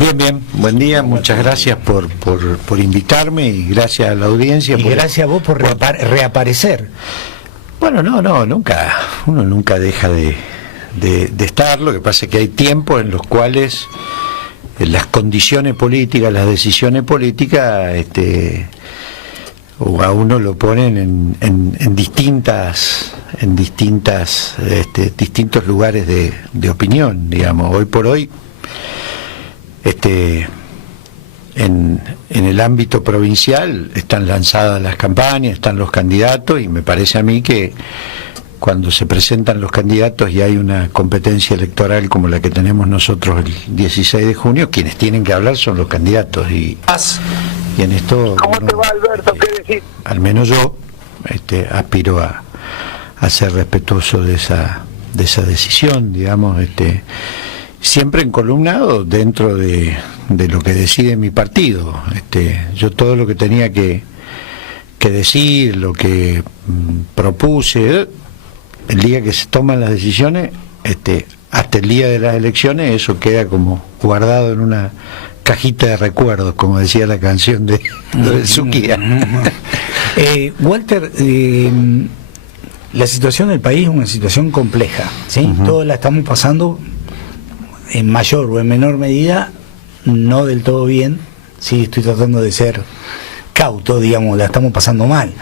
Bien, bien, buen día, muchas gracias por invitarme y gracias a la audiencia. Y gracias a vos por reaparecer. Bueno, no, nunca, uno nunca deja de estar, lo que pasa es que hay tiempos en los cuales las condiciones políticas, las decisiones políticas, o a uno lo ponen en distintos lugares de opinión, digamos. Hoy por hoy, en el ámbito provincial están lanzadas las campañas, están los candidatos, y me parece a mí que cuando se presentan los candidatos y hay una competencia electoral como la que tenemos nosotros el 16 de junio, quienes tienen que hablar son los candidatos, y en esto, ¿cómo te va, Alberto? ¿Qué decís? Al menos yo aspiro a ser respetuoso de esa decisión, digamos, siempre encolumnado dentro de lo que decide mi partido. Yo todo lo que tenía que decir, lo que propuse, el día que se toman las decisiones, hasta el día de las elecciones, eso queda como guardado en una cajita de recuerdos, como decía la canción de Suquía. Walter, la situación del país es una situación compleja, ¿sí? Todos la estamos pasando en mayor o en menor medida, no del todo bien. Sí, estoy tratando de ser cauto, digamos, la estamos pasando mal.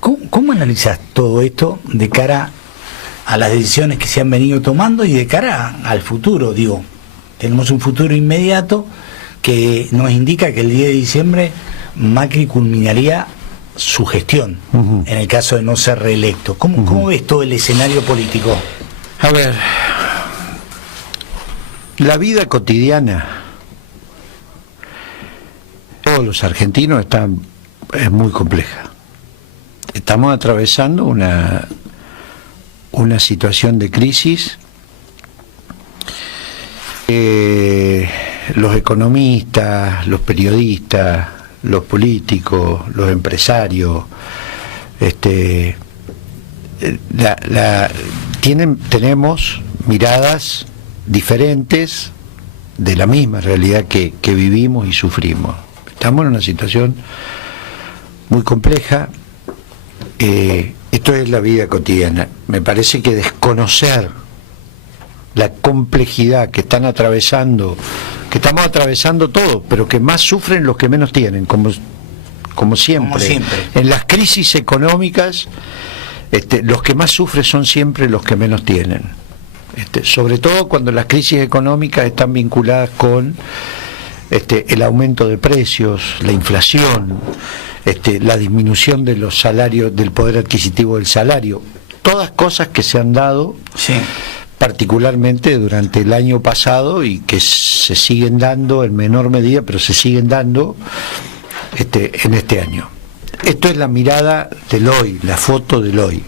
¿Cómo analizás todo esto de cara a las decisiones que se han venido tomando y de cara al futuro? Digo, tenemos un futuro inmediato que nos indica que el 10 de diciembre Macri culminaría su gestión, en el caso de no ser reelecto. ¿Cómo ves todo el escenario político? A ver, la vida cotidiana, todos los argentinos, es muy compleja. Estamos atravesando una situación de crisis. Los economistas, los periodistas, los políticos, los empresarios, tenemos miradas diferentes de la misma realidad que vivimos y sufrimos. Estamos en una situación muy compleja. Esto es la vida cotidiana. Me parece que desconocer la complejidad que estamos atravesando todos, pero que más sufren los que menos tienen, como siempre. En las crisis económicas, los que más sufren son siempre los que menos tienen. Sobre todo cuando las crisis económicas están vinculadas con el aumento de precios, la inflación, la disminución de los salarios, del poder adquisitivo del salario, todas cosas que se han dado, sí, particularmente durante el año pasado, y que se siguen dando en menor medida, pero se siguen dando en este año. Esto es la mirada del hoy, la foto del hoy.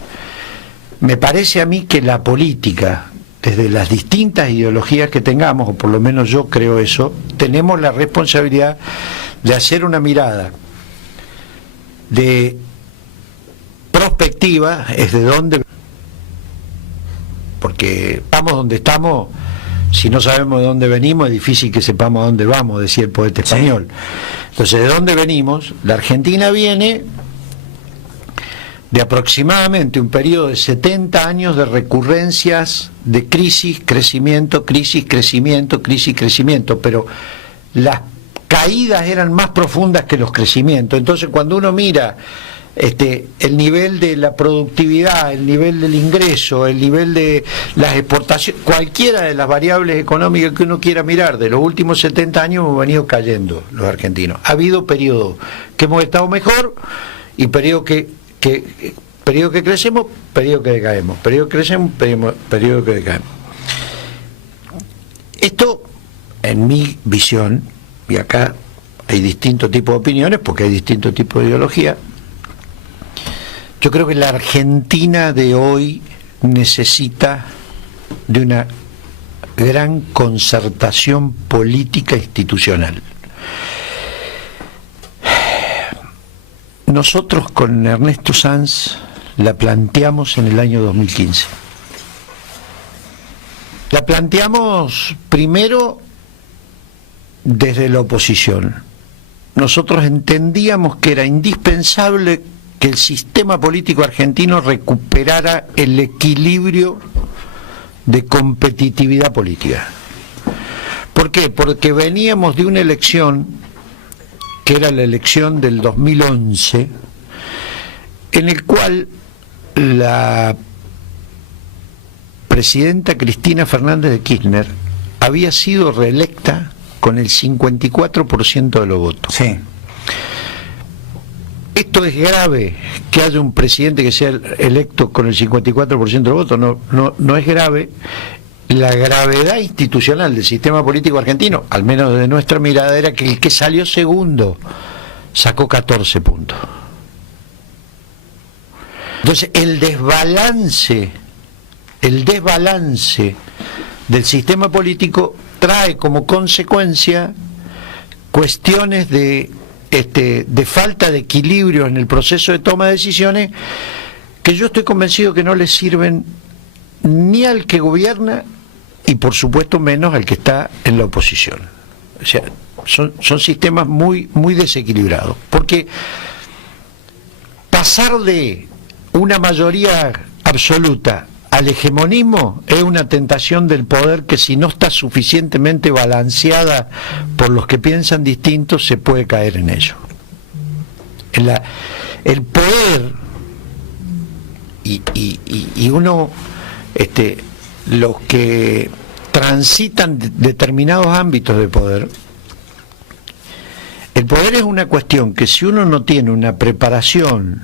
Me parece a mí que la política, desde las distintas ideologías que tengamos, o por lo menos yo creo eso, tenemos la responsabilidad de hacer una mirada de prospectiva, es de dónde, porque estamos donde estamos, si no sabemos de dónde venimos, es difícil que sepamos a dónde vamos, decía el poeta español. Entonces, ¿de dónde venimos? La Argentina viene de aproximadamente un periodo de 70 años de recurrencias de crisis, crecimiento, pero las caídas eran más profundas que los crecimientos. Entonces, cuando uno mira el nivel de la productividad, el nivel del ingreso, el nivel de las exportaciones, cualquiera de las variables económicas que uno quiera mirar, de los últimos 70 años hemos venido cayendo los argentinos. Ha habido periodos que hemos estado mejor y periodos que crecemos, periodos que decaemos, periodos que crecemos, periodos que decaemos. Esto, en mi visión, y acá hay distintos tipos de opiniones porque hay distintos tipos de ideología, yo creo que la Argentina de hoy necesita de una gran concertación política institucional. Nosotros con Ernesto Sanz la planteamos en el año 2015. La planteamos primero desde la oposición, nosotros entendíamos que era indispensable que el sistema político argentino recuperara el equilibrio de competitividad política. ¿Por qué? Porque veníamos de una elección, que era la elección del 2011, en el cual la presidenta Cristina Fernández de Kirchner había sido reelecta con el 54% de los votos. Sí. ¿Esto es grave que haya un presidente que sea electo con el 54% de los votos? No es grave. La gravedad institucional del sistema político argentino, al menos desde nuestra mirada, era que el que salió segundo sacó 14 puntos. Entonces, el desbalance del sistema político trae como consecuencia cuestiones de falta de equilibrio en el proceso de toma de decisiones, que yo estoy convencido que no le sirven ni al que gobierna y por supuesto menos al que está en la oposición. O sea, son sistemas muy desequilibrados, porque pasar de una mayoría absoluta al hegemonismo es una tentación del poder que, si no está suficientemente balanceada por los que piensan distinto, se puede caer en ello. El poder y uno, los que transitan determinados ámbitos de poder, el poder es una cuestión que, si uno no tiene una preparación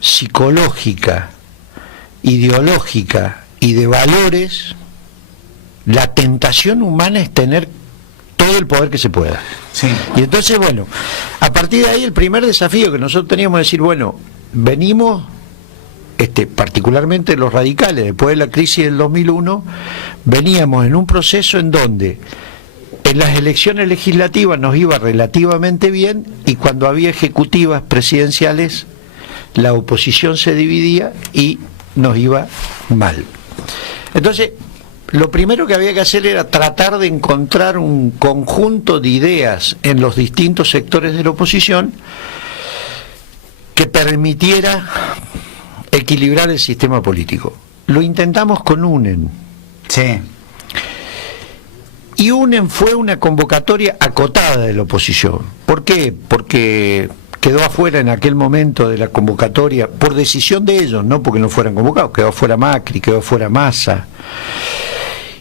psicológica, ideológica y de valores, la tentación humana es tener todo el poder que se pueda. Sí. Y entonces, bueno, a partir de ahí el primer desafío que nosotros teníamos es decir, bueno, venimos, particularmente los radicales, después de la crisis del 2001, veníamos en un proceso en donde en las elecciones legislativas nos iba relativamente bien, y cuando había ejecutivas presidenciales la oposición se dividía y nos iba mal. Entonces, lo primero que había que hacer era tratar de encontrar un conjunto de ideas en los distintos sectores de la oposición que permitiera equilibrar el sistema político. Lo intentamos con UNEN. Sí. Y UNEN fue una convocatoria acotada de la oposición. ¿Por qué? Porque quedó afuera en aquel momento de la convocatoria, por decisión de ellos, no porque no fueran convocados, quedó afuera Macri, quedó afuera Massa.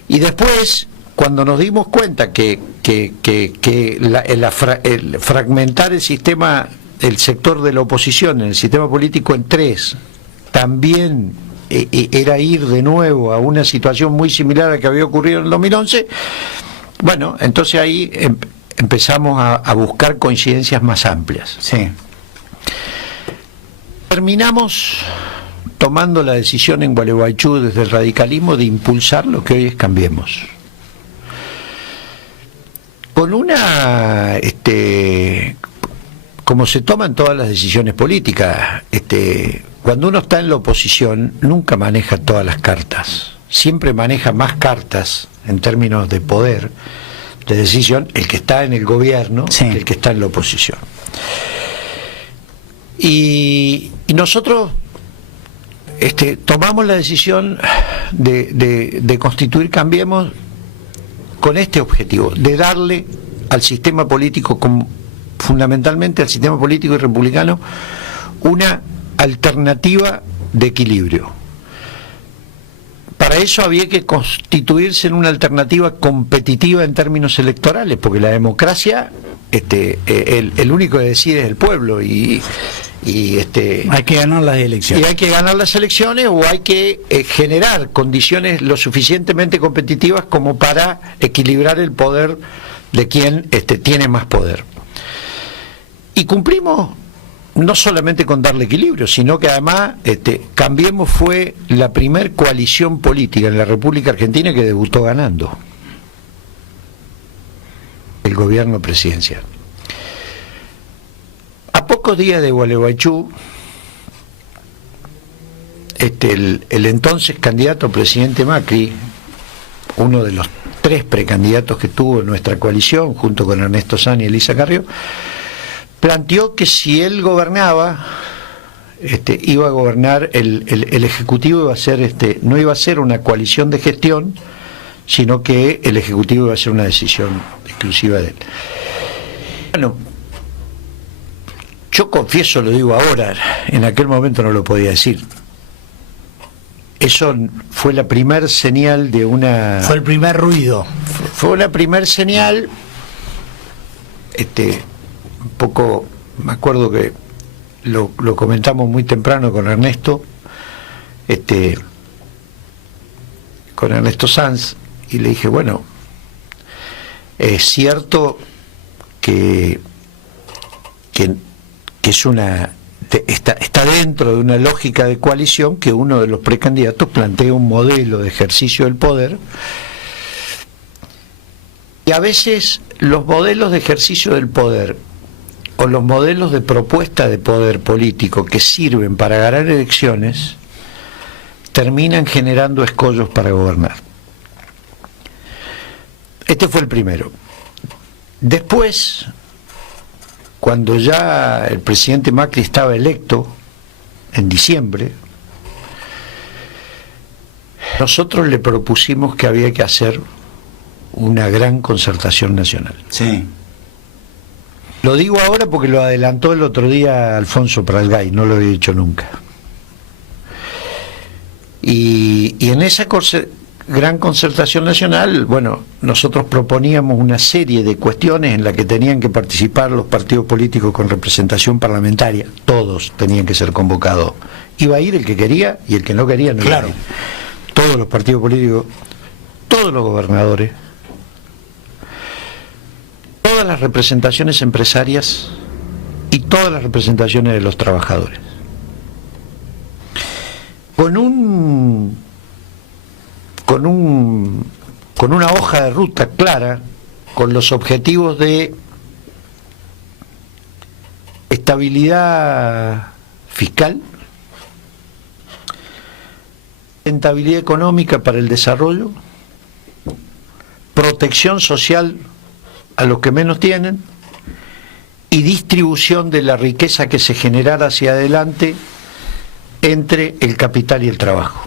Y después, cuando nos dimos cuenta que el fragmentar el sistema, el sector de la oposición en el sistema político en tres, también era ir de nuevo a una situación muy similar a la que había ocurrido en el 2011, bueno, entonces ahí empezamos a buscar coincidencias más amplias. Sí. Terminamos tomando la decisión en Gualeguaychú desde el radicalismo de impulsar lo que hoy es Cambiemos. Con una, como se toman todas las decisiones políticas, cuando uno está en la oposición nunca maneja todas las cartas, siempre maneja más cartas en términos de poder, de decisión, el que está en el gobierno, sí, que el que está en la oposición. Y nosotros tomamos la decisión de constituir Cambiemos con este objetivo, de darle al sistema político, fundamentalmente al sistema político y republicano, una alternativa de equilibrio. Para eso había que constituirse en una alternativa competitiva en términos electorales, porque la democracia, el único que decide es el pueblo, y hay que ganar las elecciones. Y hay que ganar las elecciones, o hay que generar condiciones lo suficientemente competitivas como para equilibrar el poder de quien tiene más poder. Y cumplimos no solamente con darle equilibrio, sino que además Cambiemos fue la primer coalición política en la República Argentina que debutó ganando el gobierno presidencial. A pocos días de Gualeguaychú, el entonces candidato presidente Macri, uno de los 3 precandidatos que tuvo nuestra coalición, junto con Ernesto Sanz y Elisa Carrió, planteó que si él gobernaba, iba a gobernar el Ejecutivo, iba a ser no iba a ser una coalición de gestión, sino que el Ejecutivo iba a ser una decisión exclusiva de él. Bueno, yo confieso, lo digo ahora, en aquel momento no lo podía decir. Eso fue la primer señal de una... Fue el primer ruido. Fue la primer señal, un poco, me acuerdo que lo comentamos muy temprano con Ernesto, con Ernesto Sanz, y le dije, bueno, es cierto que es está dentro de una lógica de coalición que uno de los precandidatos plantea un modelo de ejercicio del poder, y a veces los modelos de ejercicio del poder o los modelos de propuesta de poder político que sirven para ganar elecciones terminan generando escollos para gobernar. Este fue el primero. Después, cuando ya el presidente Macri estaba electo, en diciembre, nosotros le propusimos que había que hacer una gran concertación nacional. Sí. Lo digo ahora porque lo adelantó el otro día Alfonso Pratgay, no lo había dicho nunca. Y en esa gran concertación nacional, bueno, nosotros proponíamos una serie de cuestiones en las que tenían que participar los partidos políticos con representación parlamentaria, todos tenían que ser convocados. Iba a ir el que quería y el que no quería no iba a ir. Todos los partidos políticos, todos los gobernadores, todas las representaciones empresarias y todas las representaciones de los trabajadores. Con una hoja de ruta clara, con los objetivos de estabilidad fiscal, rentabilidad económica para el desarrollo, protección social a los que menos tienen y distribución de la riqueza que se generara hacia adelante entre el capital y el trabajo.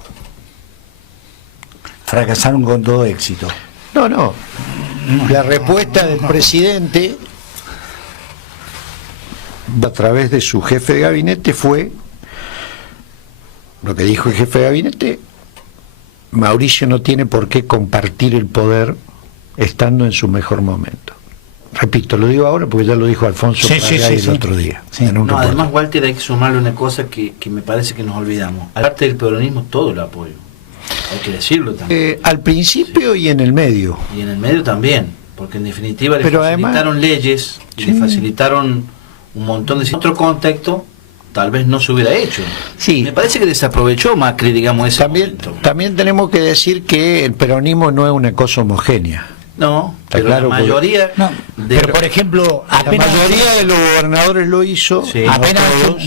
Fracasaron con todo éxito. No. La respuesta del presidente, a través de su jefe de gabinete, fue lo que dijo el jefe de gabinete: Mauricio no tiene por qué compartir el poder estando en su mejor momento. Repito, lo digo ahora porque ya lo dijo Alfonso Pratgay el otro día. Sí. No, además, Walter, hay que sumarle una cosa que me parece que nos olvidamos. Aparte del peronismo, todo lo apoyo. Hay que decirlo también. Al principio y en el medio. Y en el medio también, porque en definitiva le facilitaron leyes, le facilitaron un montón de... En otro contexto, tal vez no se hubiera hecho. Sí. Me parece que desaprovechó Macri, digamos, ese momento. También tenemos que decir que el peronismo no es una cosa homogénea. No, pero claro, la mayoría... Pero por ejemplo, la mayoría de los gobernadores lo hizo. Sí,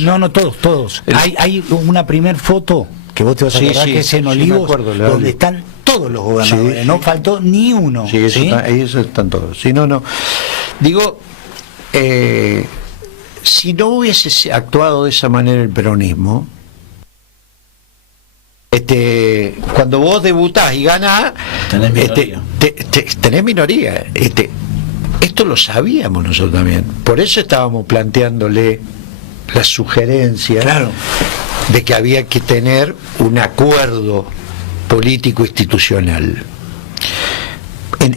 no todos. Hay una primer foto que vos te vas a acordar, que es en Olivos, donde están todos los gobernadores, no faltó ni uno. Sí, eso están todos. Sí, no. Digo, si no hubiese actuado de esa manera el peronismo, cuando vos debutás y ganás, tenés minoría. Tenés minoría. Esto lo sabíamos nosotros también. Por eso estábamos planteándole la sugerencia, claro, de que había que tener un acuerdo político institucional.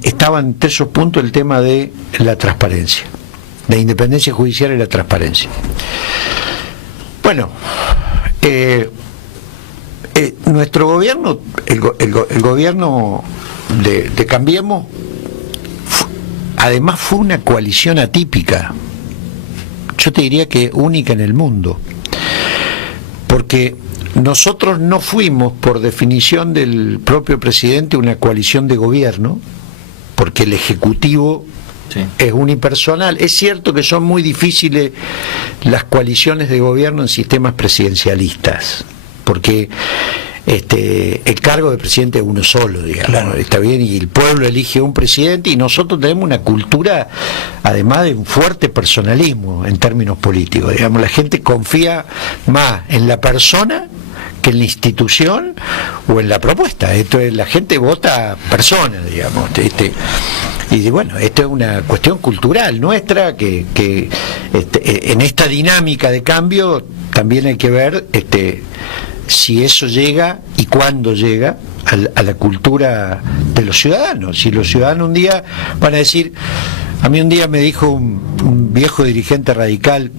Estaba entre esos puntos el tema de la transparencia, la independencia judicial y la transparencia. Bueno, nuestro gobierno, el gobierno de Cambiemos, además fue una coalición atípica, yo te diría que única en el mundo, porque nosotros no fuimos, por definición del propio presidente, una coalición de gobierno, porque el Ejecutivo es unipersonal. Es cierto que son muy difíciles las coaliciones de gobierno en sistemas presidencialistas, porque el cargo de presidente es uno solo, digamos, claro. Está bien, y el pueblo elige un presidente, y nosotros tenemos una cultura, además de un fuerte personalismo en términos políticos, digamos, la gente confía más en la persona que en la institución o en la propuesta. Esto es, la gente vota persona, digamos, y bueno, esto es una cuestión cultural nuestra que en esta dinámica de cambio también hay que ver si eso llega y cuándo llega a la cultura de los ciudadanos. Si los ciudadanos un día van a decir, a mí un día me dijo un viejo dirigente radical,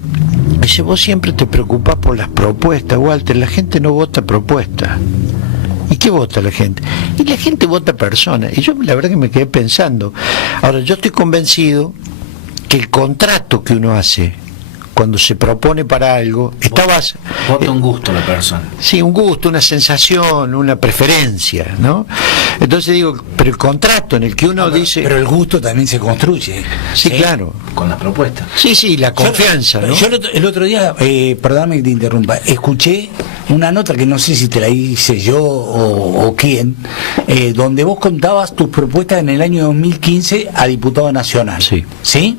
dice, vos siempre te preocupás por las propuestas, Walter, la gente no vota propuestas. ¿Y qué vota la gente? Y la gente vota personas. Y yo la verdad que me quedé pensando. Ahora, yo estoy convencido que el contrato que uno hace cuando se propone para algo, vota un gusto la persona. Sí, un gusto, una sensación, una preferencia, ¿no? Entonces digo, pero el contrato en el que uno dice... Pero el gusto también se construye. Sí, claro. Con las propuestas. Sí, la confianza, ¿no? Yo el otro día, perdóname que te interrumpa, escuché una nota que no sé si te la hice yo o quién, donde vos contabas tus propuestas en el año 2015 a diputado nacional. Sí. ¿Sí?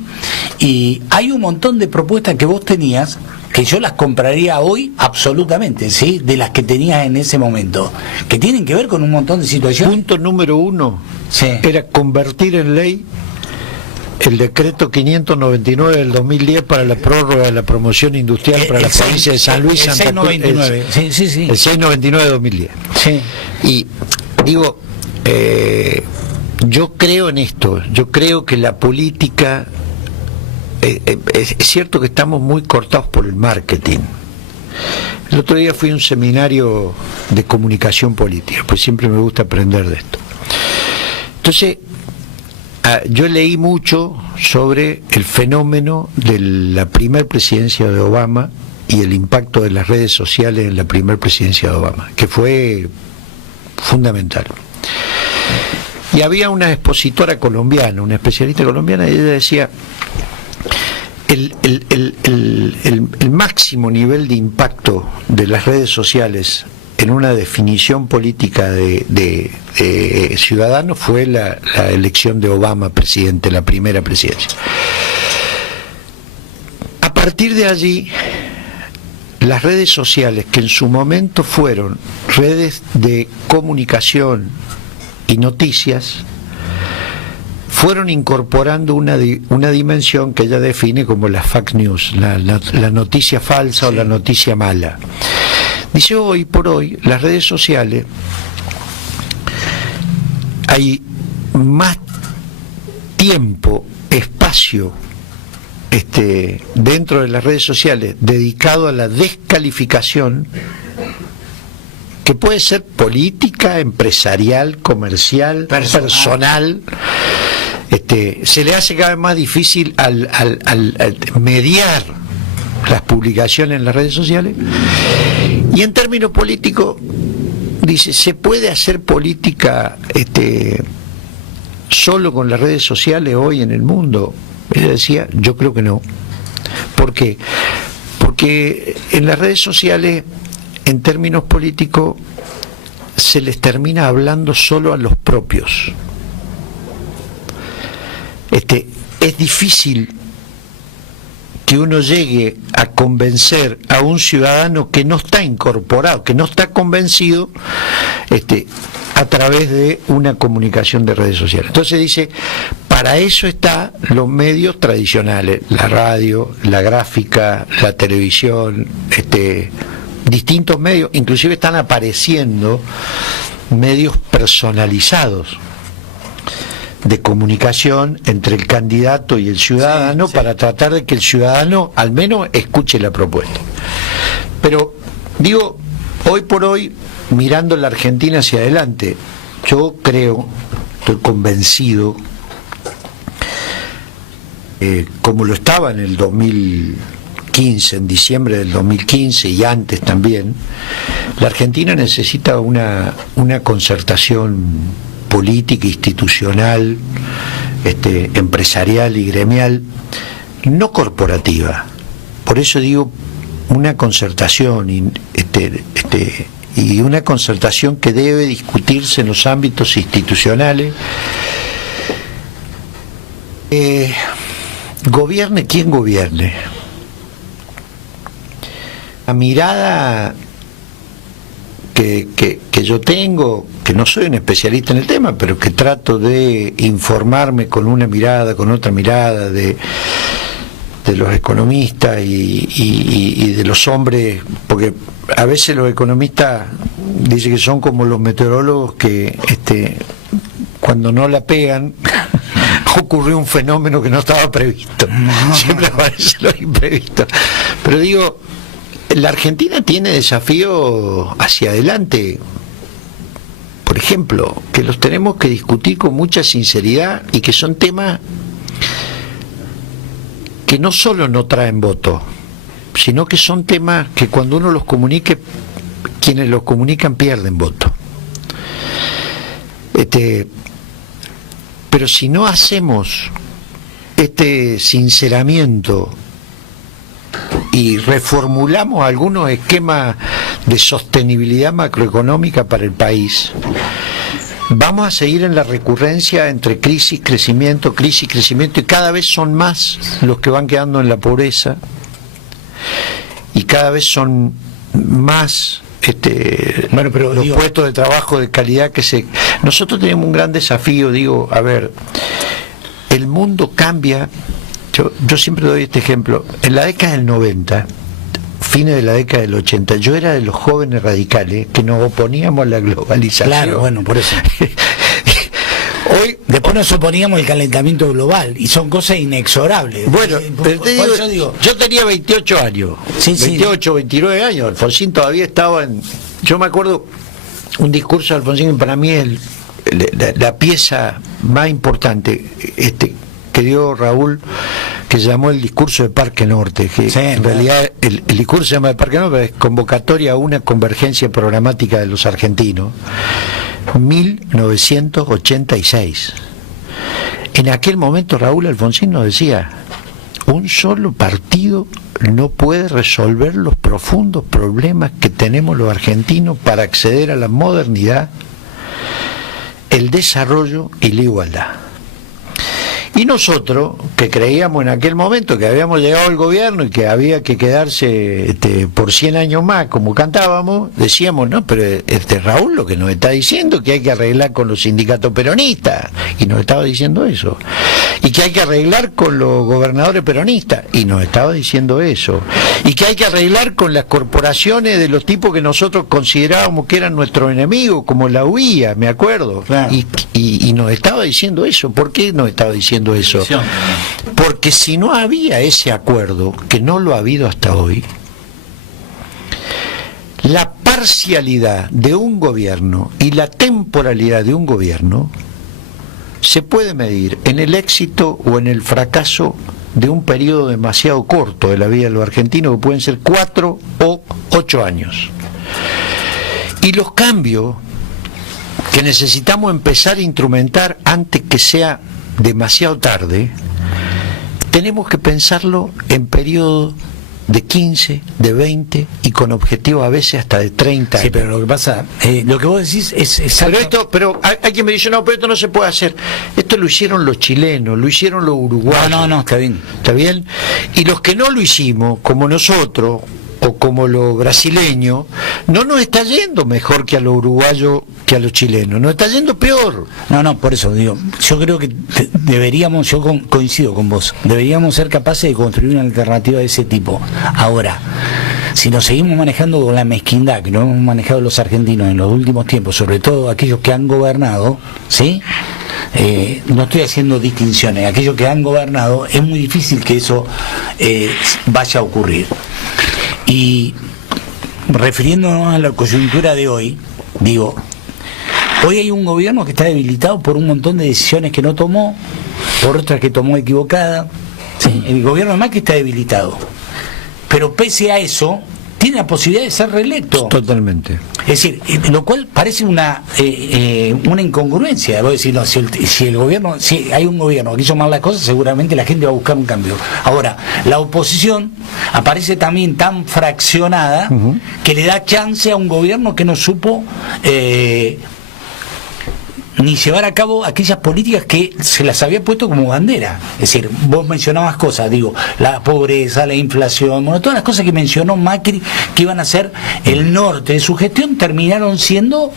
Y hay un montón de propuestas que vos tenías que yo las compraría hoy absolutamente, ¿sí? De las que tenías en ese momento, que tienen que ver con un montón de situaciones. Punto número 1, sí, era convertir en ley el decreto 599 del 2010 para la prórroga de la promoción industrial para la provincia de San Luis, el Santa Cruz. sí. El 699 de 2010. Sí. Y digo, yo creo en esto, yo creo que la política, es cierto que estamos muy cortados por el marketing. El otro día fui a un seminario de comunicación política, pues siempre me gusta aprender de esto. Entonces, yo leí mucho sobre el fenómeno de la primer presidencia de Obama y el impacto de las redes sociales en la primer presidencia de Obama, que fue fundamental. Y había una expositora colombiana, una especialista colombiana, y ella decía, el máximo nivel de impacto de las redes sociales en una definición política de ciudadanos fue la elección de Obama presidente, la primera presidencia. A partir de allí, las redes sociales, que en su momento fueron redes de comunicación y noticias, fueron incorporando una dimensión que ella define como la fake news, la noticia falsa, sí, o la noticia mala. Dice, hoy por hoy, las redes sociales, hay más tiempo, espacio, dentro de las redes sociales dedicado a la descalificación, que puede ser política, empresarial, comercial, personal. Se le hace cada vez más difícil al mediar las publicaciones en las redes sociales. Y en términos políticos, dice, ¿se puede hacer política solo con las redes sociales hoy en el mundo? Ella decía, yo creo que no. ¿Por qué? Porque en las redes sociales, en términos políticos, se les termina hablando solo a los propios. Es difícil que uno llegue a convencer a un ciudadano que no está incorporado, que no está convencido, a través de una comunicación de redes sociales. Entonces dice, para eso están los medios tradicionales, la radio, la gráfica, la televisión, distintos medios, inclusive están apareciendo medios personalizados de comunicación entre el candidato y el ciudadano, sí, para tratar de que el ciudadano al menos escuche la propuesta. Pero digo, hoy por hoy, mirando la Argentina hacia adelante, yo creo, estoy convencido, como lo estaba en el 2015, en diciembre del 2015 y antes también, la Argentina necesita una concertación política, institucional, empresarial y gremial, no corporativa. Por eso digo, una concertación y una concertación que debe discutirse en los ámbitos institucionales. Gobierne quien gobierne, la mirada que yo tengo, que no soy un especialista en el tema, pero que trato de informarme con una mirada, con otra mirada de los economistas y de los hombres, porque a veces los economistas dicen que son como los meteorólogos que cuando no la pegan ocurrió un fenómeno que no estaba previsto. Siempre aparece lo imprevisto. Pero digo, la Argentina tiene desafíos hacia adelante, por ejemplo, que los tenemos que discutir con mucha sinceridad y que son temas que no solo no traen voto, sino que son temas que cuando uno los comunique, quienes los comunican pierden voto. Pero si no hacemos este sinceramiento y reformulamos algunos esquemas de sostenibilidad macroeconómica para el país, vamos a seguir en la recurrencia entre crisis, crecimiento, y cada vez son más los que van quedando en la pobreza y cada vez son más pero los puestos de trabajo de calidad nosotros tenemos un gran desafío. A ver, el mundo cambia. Yo siempre doy este ejemplo. En la década del 90, fines de la década del 80, yo era de los jóvenes radicales que nos oponíamos a la globalización. Claro, bueno, por eso. Hoy, después nos oponíamos al calentamiento global y son cosas inexorables. Bueno, pero te digo, yo tenía 28 años, 29 años. Alfonsín todavía estaba en... Yo me acuerdo un discurso de Alfonsín que para mí es la pieza más importante que dio Raúl, que se llamó el discurso de Parque Norte, que en realidad el discurso se llama de Parque Norte, pero es convocatoria a una convergencia programática de los argentinos, 1986. En aquel momento Raúl Alfonsín nos decía: un solo partido no puede resolver los profundos problemas que tenemos los argentinos para acceder a la modernidad, el desarrollo y la igualdad. Y nosotros, que creíamos en aquel momento que habíamos llegado al gobierno y que había que quedarse por 100 años más, como cantábamos, decíamos, no, pero Raúl lo que nos está diciendo es que hay que arreglar con los sindicatos peronistas, y nos estaba diciendo eso, y que hay que arreglar con los gobernadores peronistas, y nos estaba diciendo eso, y que hay que arreglar con las corporaciones de los tipos que nosotros considerábamos que eran nuestros enemigos, como la UIA, me acuerdo, claro. Y nos estaba diciendo eso. ¿Por qué nos estaba diciendo eso? Porque si no había ese acuerdo, que no lo ha habido hasta hoy, la parcialidad de un gobierno y la temporalidad de un gobierno se puede medir en el éxito o en el fracaso de un periodo demasiado corto de la vida de los argentinos, que pueden ser 4 o 8 años. Y los cambios que necesitamos empezar a instrumentar antes que sea demasiado tarde, tenemos que pensarlo en periodos de 15, de 20 y con objetivos a veces hasta de 30 años. Sí, pero lo que pasa, lo que vos decís es exacto. Pero hay quien me dice, no, pero esto no se puede hacer. Esto lo hicieron los chilenos, lo hicieron los uruguayos. No, está bien. ¿Está bien? Y los que no lo hicimos, como nosotros, o como los brasileños, no nos está yendo mejor que a los uruguayos, que a los chilenos, nos está yendo peor. No, por eso digo, yo creo que deberíamos, yo coincido con vos, deberíamos ser capaces de construir una alternativa de ese tipo. Ahora, si nos seguimos manejando con la mezquindad que nos hemos manejado los argentinos en los últimos tiempos, sobre todo aquellos que han gobernado, ¿sí? No estoy haciendo distinciones, aquellos que han gobernado, es muy difícil que eso vaya a ocurrir. Y refiriéndonos a la coyuntura de hoy, digo, hoy hay un gobierno que está debilitado por un montón de decisiones que no tomó, por otras que tomó equivocadas. ¿Sí? El gobierno de Macri está debilitado. Pero pese a eso, tiene la posibilidad de ser reelecto. Totalmente. Es decir, lo cual parece una incongruencia. Voy a decir, no, si el gobierno, si hay un gobierno que hizo mal las cosas, seguramente la gente va a buscar un cambio. Ahora, la oposición aparece también tan fraccionada que le da chance a un gobierno que no supo ni llevar a cabo aquellas políticas que se las había puesto como bandera. Es decir, vos mencionabas cosas, digo, la pobreza, la inflación, bueno, todas las cosas que mencionó Macri que iban a ser el norte de su gestión terminaron siendo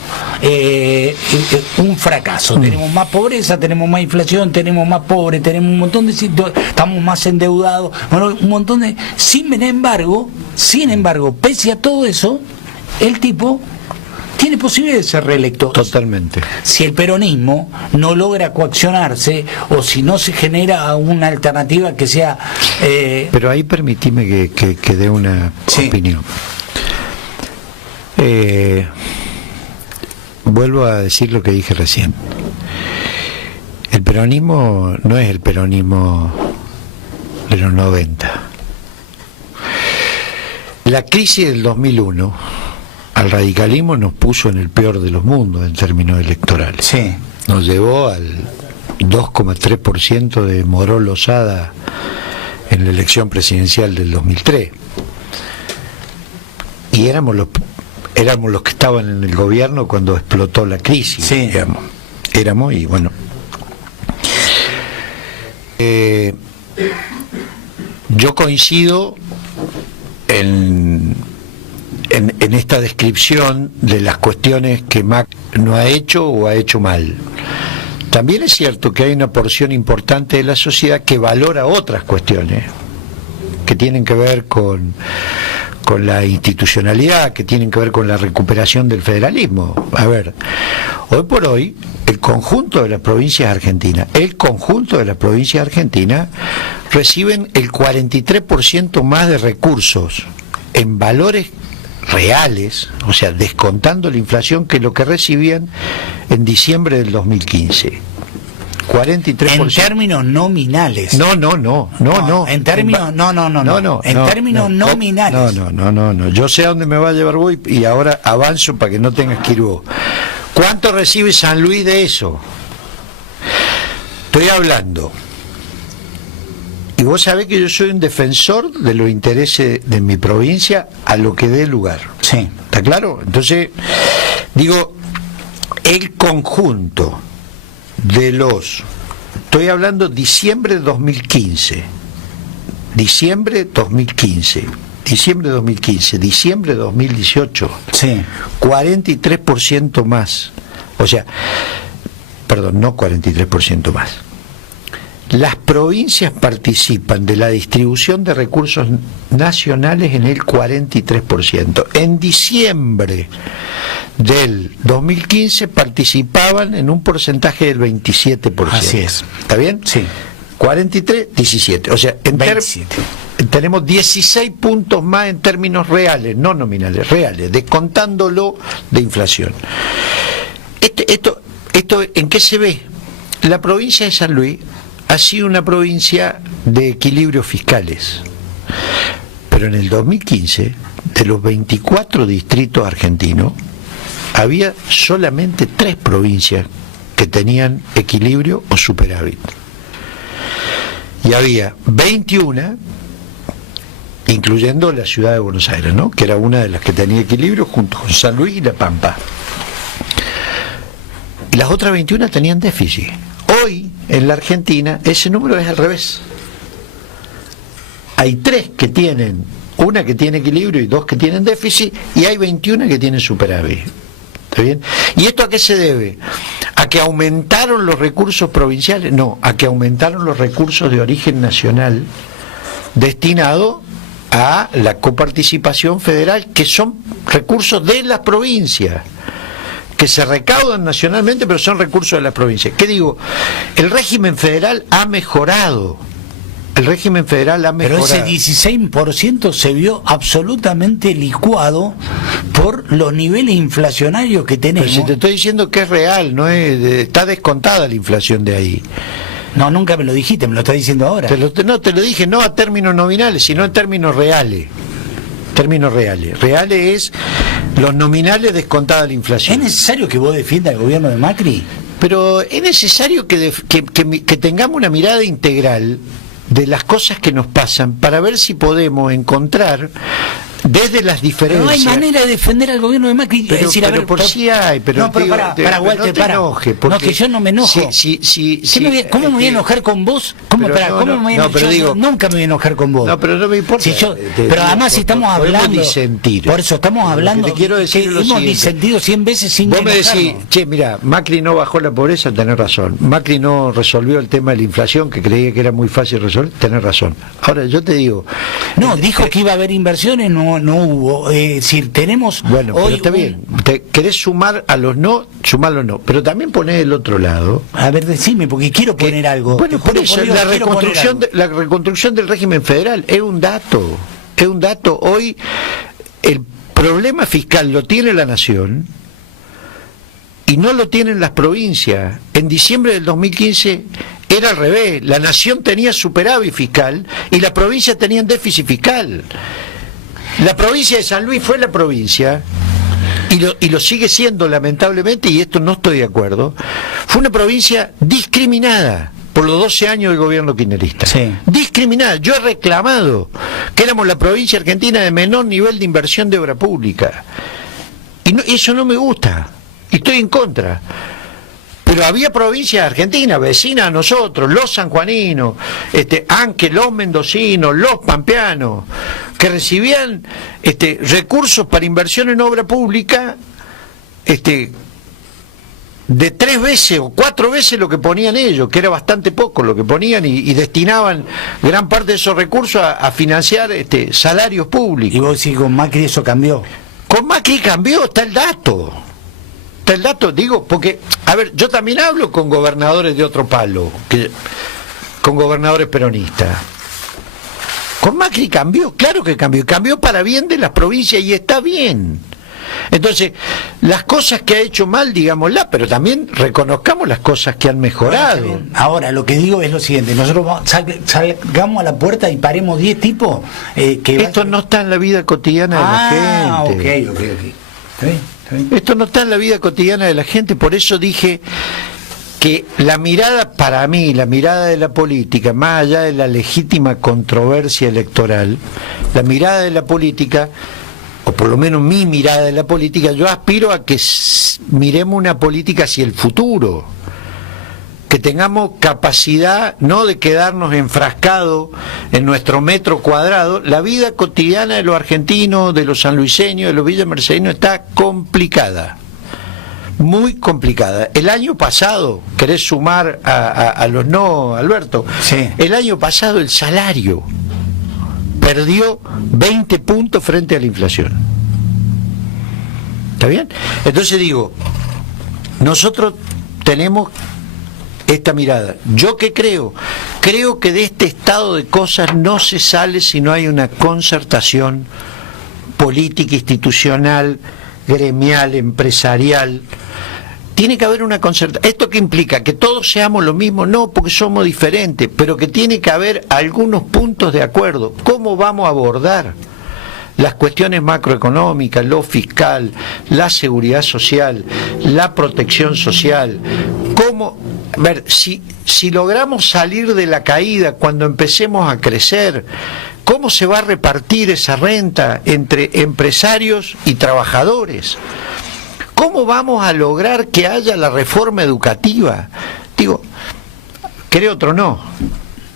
un fracaso. Tenemos más pobreza, tenemos más inflación, tenemos más pobres, tenemos un montón de situaciones, estamos más endeudados, bueno, un montón de... Sin embargo, pese a todo eso, el tipo tiene posibilidad de ser reelecto. Totalmente. Si el peronismo no logra coaccionarse o si no se genera una alternativa que sea... Pero ahí permitime que dé una opinión. Vuelvo a decir lo que dije recién. El peronismo no es el peronismo de los 90. La crisis del 2001 al radicalismo nos puso en el peor de los mundos en términos electorales. Sí. Nos llevó al 2,3% de Moró Lozada en la elección presidencial del 2003. Y éramos los que estaban en el gobierno cuando explotó la crisis. Sí. Éramos y bueno. Yo coincido en esta descripción de las cuestiones que Mac no ha hecho o ha hecho mal. También es cierto que hay una porción importante de la sociedad que valora otras cuestiones que tienen que ver con la institucionalidad, que tienen que ver con la recuperación del federalismo. A ver, hoy por hoy el conjunto de las provincias argentinas reciben el 43% más de recursos en valores reales, o sea, descontando la inflación, que lo que recibían en diciembre del 2015. 43%. En términos nominales. No. En términos nominales. No. Yo sé a dónde me va a llevar vos y ahora avanzo para que no tengas que ir vos. ¿Cuánto recibe San Luis de eso? Estoy hablando. Y vos sabés que yo soy un defensor de los intereses de mi provincia a lo que dé lugar. Sí. ¿Está claro? Entonces, digo, el conjunto de estoy hablando diciembre de 2015, diciembre de 2018, sí. 43% más. O sea, perdón, no 43% más. Las provincias participan de la distribución de recursos nacionales en el 43%. En diciembre del 2015 participaban en un porcentaje del 27%. Así es. ¿Está bien? Sí. 43, 17. O sea, tenemos 16 puntos más en términos reales, no nominales, reales, descontándolo de inflación. Esto ¿en qué se ve? La provincia de San Luis ha sido una provincia de equilibrios fiscales, pero en el 2015, de los 24 distritos argentinos, había solamente 3 provincias que tenían equilibrio o superávit, y había 21, incluyendo la ciudad de Buenos Aires, ¿no?, que era una de las que tenía equilibrio junto con San Luis y La Pampa, y las otras 21 tenían déficit. Hoy, en la Argentina, ese número es al revés. Hay 3 que tienen, una que tiene equilibrio y 2 que tienen déficit, y hay 21 que tienen superávit. ¿Está bien? ¿Y esto a qué se debe? ¿A que aumentaron los recursos provinciales? No, a que aumentaron los recursos de origen nacional destinados a la coparticipación federal, que son recursos de las provincias, que se recaudan nacionalmente, pero son recursos de las provincias. ¿Qué digo? El régimen federal ha mejorado. Pero ese 16% se vio absolutamente licuado por los niveles inflacionarios que tenemos. Pero si te estoy diciendo que es real, no es, está descontada la inflación de ahí. No, nunca me lo dijiste, me lo estás diciendo ahora. Te lo dije no a términos nominales, sino en términos reales. términos reales. Reales es los nominales descontada la inflación. ¿Es necesario que vos defiendas el gobierno de Macri? Pero es necesario que tengamos una mirada integral de las cosas que nos pasan para ver si podemos encontrar desde las diferencias. Pero no hay manera de defender al gobierno de Macri. Pero, decir, pero por sí hay. Pero no, pero para, Walter, no te enojes. No, que yo no me enojo. ¿Cómo me voy a enojar con vos? ¿Cómo me voy a enojar? Nunca me voy a enojar con vos. No, pero no me importa. Pero además si estamos hablando... disentir. Por eso estamos hablando... Te quiero decir que hemos disentido 100 veces sin enojarnos. Vos me decís, che, mira, Macri no bajó la pobreza, tenés razón. Macri no resolvió el tema de la inflación, que creía que era muy fácil resolver, tenés razón. Ahora, yo te digo... No, dijo que iba a haber inversiones, no hubo. Es decir, tenemos... Bueno, hoy pero está bien. ¿Te querés sumar a los no? Sumar a los no. Pero también ponés el otro lado. A ver, decime, porque quiero poner algo. Bueno, por eso, la reconstrucción del régimen federal es un dato. Es un dato. Hoy el problema fiscal lo tiene la nación y no lo tienen las provincias. En diciembre del 2015 era al revés. La nación tenía superávit fiscal y las provincias tenían déficit fiscal. La provincia de San Luis fue la provincia, y lo sigue siendo lamentablemente, y esto no estoy de acuerdo, fue una provincia discriminada por los 12 años del gobierno kirchnerista. Sí. Discriminada. Yo he reclamado que éramos la provincia argentina de menor nivel de inversión de obra pública. Y eso no me gusta, y estoy en contra. Pero había provincias argentinas, vecinas a nosotros, los sanjuaninos, aunque los mendocinos, los pampeanos, que recibían recursos para inversión en obra pública de 3 veces o 4 veces lo que ponían ellos, que era bastante poco lo que ponían, y destinaban gran parte de esos recursos a financiar salarios públicos. Y vos decís, con Macri eso cambió. Con Macri cambió, está el dato. Está el dato, digo, porque, a ver, yo también hablo con gobernadores de otro palo, con gobernadores peronistas. Con Macri cambió, claro que cambió, cambió para bien de las provincias y está bien. Entonces, las cosas que ha hecho mal, digámoslas, pero también reconozcamos las cosas que han mejorado. Ahora, lo que digo es lo siguiente, nosotros salgamos a la puerta y paremos 10 tipos Esto no está en la vida cotidiana de la gente. Ok. ¿Está bien? Esto no está en la vida cotidiana de la gente, por eso dije que la mirada, para mí, la mirada de la política, más allá de la legítima controversia electoral, la mirada de la política, o por lo menos mi mirada de la política, yo aspiro a que miremos una política hacia el futuro, que tengamos capacidad no de quedarnos enfrascados en nuestro metro cuadrado. La vida cotidiana de los argentinos, de los sanluiseños, de los villamercedinos está complicada, muy complicada. El año pasado, ¿querés sumar a los no, Alberto? Sí. El año pasado el salario perdió 20 puntos frente a la inflación. ¿Está bien? Entonces digo, nosotros tenemos esta mirada. ¿Yo qué creo? Creo que de este estado de cosas no se sale si no hay una concertación política, institucional, gremial, empresarial. Tiene que haber una concertación. ¿Esto qué implica? ¿Que todos seamos lo mismo? No, porque somos diferentes, pero que tiene que haber algunos puntos de acuerdo. ¿Cómo vamos a abordar las cuestiones macroeconómicas, lo fiscal, la seguridad social, la protección social? ¿Cómo? A ver, si logramos salir de la caída cuando empecemos a crecer, ¿cómo se va a repartir esa renta entre empresarios y trabajadores? ¿Cómo vamos a lograr que haya la reforma educativa? Digo, creo otro no.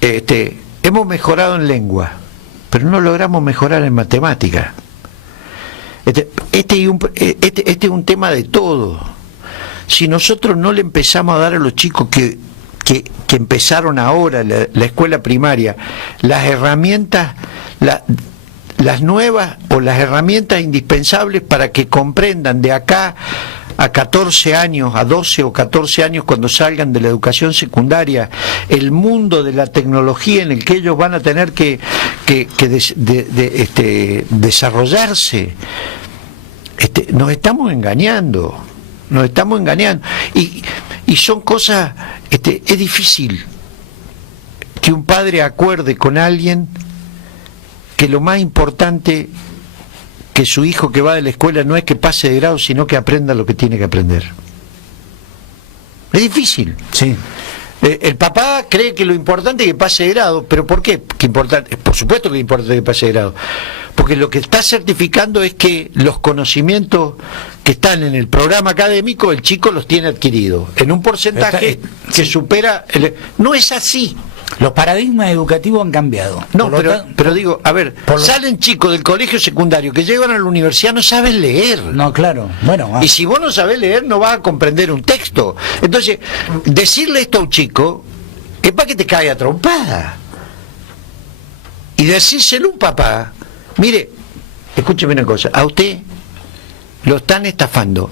Hemos mejorado en lengua, pero no logramos mejorar en matemática. Este es un tema de todo. Si nosotros no le empezamos a dar a los chicos que empezaron ahora la escuela primaria las herramientas, las nuevas o las herramientas indispensables para que comprendan de acá a 14 años, a 12 o 14 años, cuando salgan de la educación secundaria, el mundo de la tecnología en el que ellos van a tener que desarrollarse, nos estamos engañando. Y son cosas, es difícil que un padre acuerde con alguien que lo más importante que su hijo que va de la escuela no es que pase de grado, sino que aprenda lo que tiene que aprender. Es difícil. Sí. El papá cree que lo importante es que pase de grado, pero ¿por qué? Por supuesto que es importante que pase de grado, porque lo que está certificando es que los conocimientos que están en el programa académico el chico los tiene adquiridos en un porcentaje que supera no es así. Los paradigmas educativos han cambiado. No, pero digo, a ver, salen chicos del colegio secundario que llegan a la universidad, no saben leer. No, claro. Bueno, y si vos no sabés leer, no vas a comprender un texto. Entonces, decirle esto a un chico es para que te caiga trompada. Y decírselo a un papá, mire, escúcheme una cosa, a usted lo están estafando.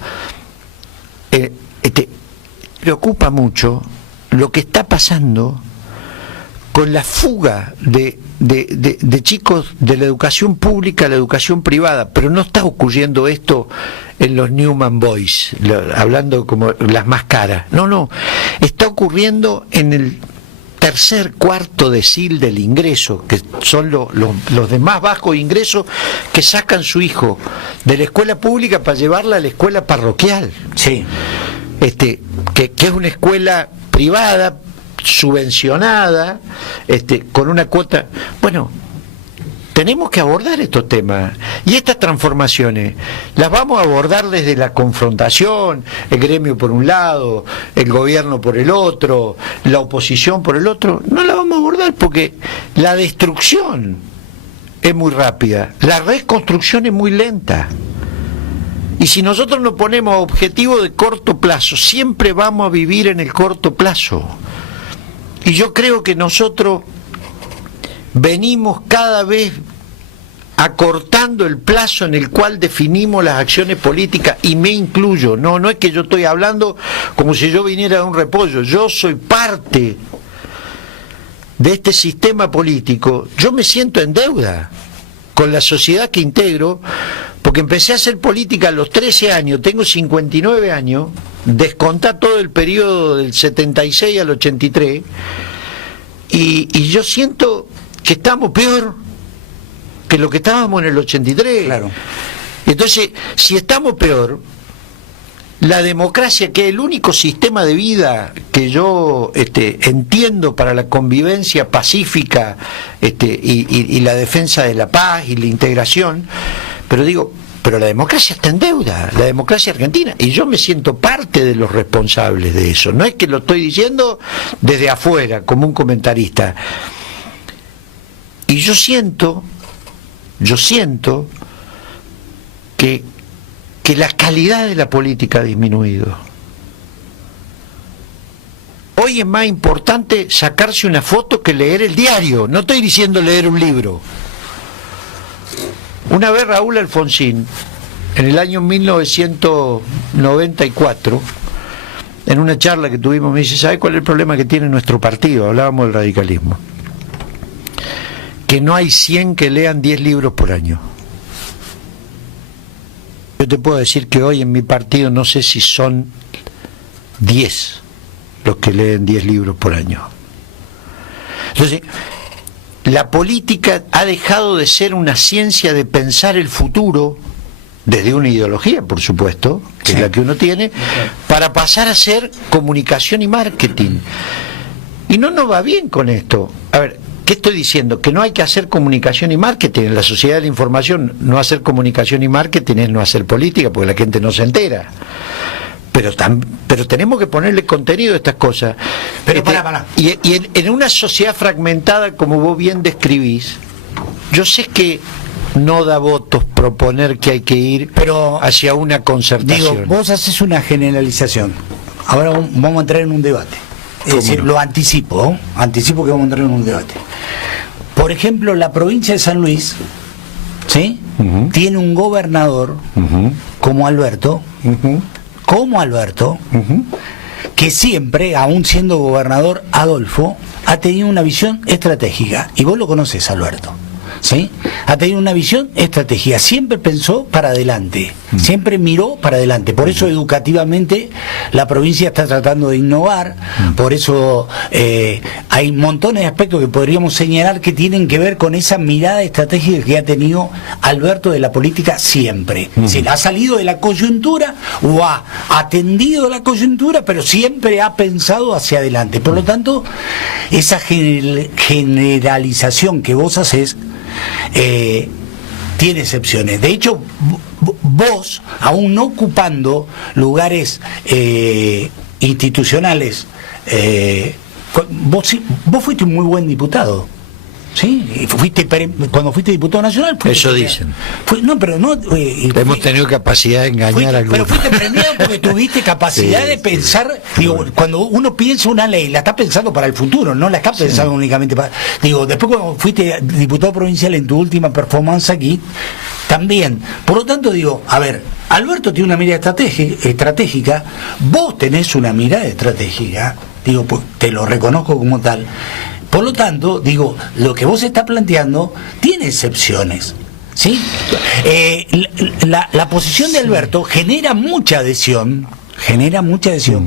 Preocupa mucho lo que está pasando con la fuga de chicos de la educación pública a la educación privada, pero no está ocurriendo esto en los Newman Boys, hablando como las más caras, no, está ocurriendo en el tercer, cuarto decil del ingreso, que son los de más bajo ingreso, que sacan su hijo de la escuela pública para llevarla a la escuela parroquial. Sí. Que es una escuela privada, subvencionada, con una cuota. Bueno, tenemos que abordar estos temas y estas transformaciones las vamos a abordar desde la confrontación, el gremio por un lado, el gobierno por el otro, la oposición por el otro. No la vamos a abordar porque la destrucción es muy rápida, la reconstrucción es muy lenta. Y si nosotros nos ponemos objetivos de corto plazo, siempre vamos a vivir en el corto plazo. Y yo creo que nosotros venimos cada vez acortando el plazo en el cual definimos las acciones políticas, y me incluyo. No es que yo estoy hablando como si yo viniera de un repollo. Yo soy parte de este sistema político. Yo me siento en deuda con la sociedad que integro, porque empecé a hacer política a los 13 años, tengo 59 años, descontá todo el periodo del 76 al 83, y yo siento que estamos peor que lo que estábamos en el 83. Claro. Entonces, si estamos peor, la democracia, que es el único sistema de vida que yo entiendo para la convivencia pacífica y la defensa de la paz y la integración, pero la democracia está en deuda, la democracia argentina, y yo me siento parte de los responsables de eso. No es que lo estoy diciendo desde afuera como un comentarista. Y yo siento que la calidad de la política ha disminuido. Hoy es más importante sacarse una foto que leer el diario. No estoy diciendo leer un libro. Una vez Raúl Alfonsín, en el año 1994, en una charla que tuvimos, me dice: ¿sabe cuál es el problema que tiene nuestro partido? Hablábamos del radicalismo. Que no hay 100 que lean 10 libros por año. Yo te puedo decir que hoy en mi partido no sé si son 10 los que leen 10 libros por año. Entonces, la política ha dejado de ser una ciencia de pensar el futuro, desde una ideología, por supuesto, que es la que uno tiene, para pasar a ser comunicación y marketing. Y no nos va bien con esto. A ver, ¿qué estoy diciendo? Que no hay que hacer comunicación y marketing. En la sociedad de la información, no hacer comunicación y marketing es no hacer política, porque la gente no se entera. Pero tenemos que ponerle contenido a estas cosas. Pero pará. Y en una sociedad fragmentada, como vos bien describís, yo sé que no da votos proponer que hay que ir hacia una concertación. Digo, vos haces una generalización. Ahora vamos a entrar en un debate. Es decir, lo anticipo que vamos a entrar en un debate. Por ejemplo, la provincia de San Luis, ¿sí? Uh-huh. Tiene un gobernador como Alberto, que siempre, aún siendo gobernador Adolfo, ha tenido una visión estratégica. Y vos lo conoces, Alberto, ¿sí? Ha tenido una visión estratégica. Siempre pensó para adelante. Siempre miró para adelante. Por eso educativamente la provincia está tratando de innovar. Por eso hay montones de aspectos que podríamos señalar que tienen que ver con esa mirada estratégica que ha tenido Alberto de la política siempre. Es decir, ha salido de la coyuntura o ha atendido la coyuntura, pero siempre ha pensado hacia adelante. Por lo tanto, esa generalización que vos haces tiene excepciones. De hecho, vos, aún no ocupando lugares institucionales, vos fuiste un muy buen diputado. ¿Sí? Cuando fuiste diputado nacional. Eso dicen. Hemos tenido capacidad de engañar a algunos. Pero fuiste premiado porque tuviste capacidad de pensar. Digo, cuando uno piensa una ley, la está pensando para el futuro, no la está pensando únicamente para. Digo, después cuando fuiste diputado provincial en tu última performance aquí, también. Por lo tanto, digo, a ver, Alberto tiene una mirada estratégica, vos tenés una mirada estratégica, digo, pues te lo reconozco como tal. Por lo tanto, digo, lo que vos estás planteando tiene excepciones, ¿sí? La posición de Alberto genera mucha adhesión,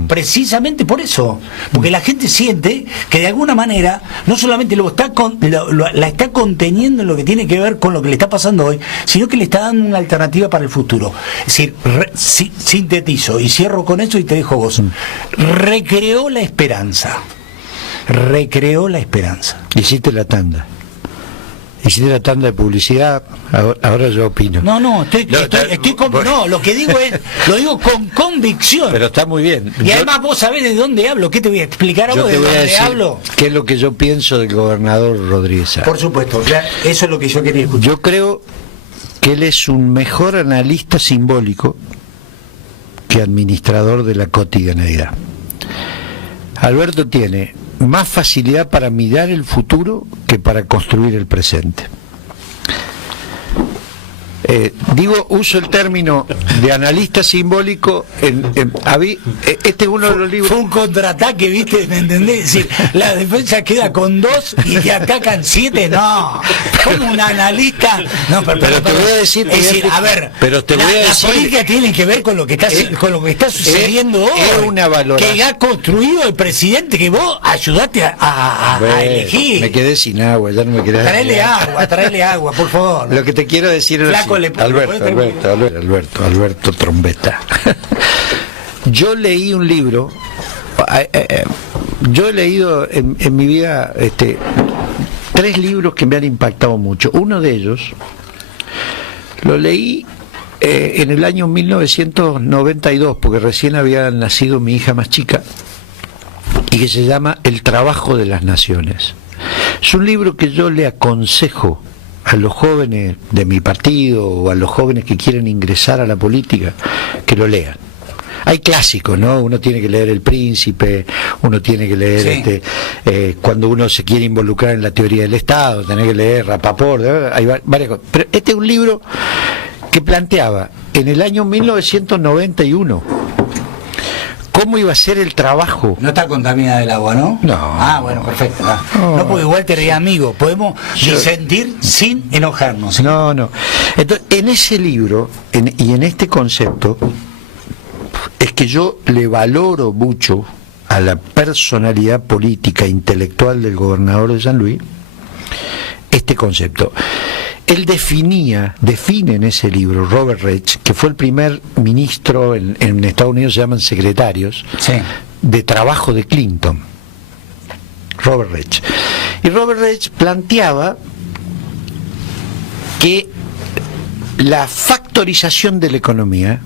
precisamente por eso, porque la gente siente que de alguna manera no solamente la está conteniendo en lo que tiene que ver con lo que le está pasando hoy, sino que le está dando una alternativa para el futuro. Es decir, sintetizo y cierro con eso y te dejo vos. Recreó la esperanza. Hiciste la tanda de publicidad, ahora yo opino. No, lo que digo lo digo con convicción. Pero está muy bien. Y además vos sabés de dónde hablo. ¿Qué te voy a explicar algo de dónde hablo? ¿Qué es lo que yo pienso del gobernador Rodríguez Sá? Por supuesto, eso es lo que yo quería escuchar. Yo creo que él es un mejor analista simbólico que administrador de la cotidianeidad. Alberto tiene más facilidad para mirar el futuro que para construir el presente. Uso el término de analista simbólico este es uno de los libros. Fue un contraataque, ¿viste? ¿Me entendés? Es decir, la defensa queda con 2 y te atacan 7, no. Como un analista. No, pero te voy a decir, a ver, pero te voy a decir, la política tiene que ver con lo que está sucediendo hoy. Es una valoración que ha construido el presidente que vos ayudaste a elegir. Me quedé sin agua, ya no me quedé. Traele agua, por favor. Lo que te quiero decir es Alberto Trombetta. Yo leí un libro, yo he leído en mi vida 3 libros que me han impactado mucho. Uno de ellos lo leí en el año 1992, porque recién había nacido mi hija más chica, y que se llama El trabajo de las naciones. Es un libro que yo le aconsejo a los jóvenes de mi partido o a los jóvenes que quieren ingresar a la política que lo lean. Hay clásicos, ¿no? Uno tiene que leer El Príncipe, uno tiene que leer cuando uno se quiere involucrar en la teoría del Estado, tiene que leer Rapaport, hay varias cosas. Pero este es un libro que planteaba en el año 1991 cómo iba a ser el trabajo. No está contaminada el agua, ¿no? No. Ah, bueno, perfecto. No, porque igual te rías, amigo. Podemos disentir sin enojarnos. ¿Sí? No. Entonces, en ese libro y en este concepto, es que yo le valoro mucho a la personalidad política e intelectual del gobernador de San Luis este concepto. Él define en ese libro, Robert Reich, que fue el primer ministro, en Estados Unidos se llaman secretarios, de trabajo de Clinton. Robert Reich. Y Robert Reich planteaba que la factorización de la economía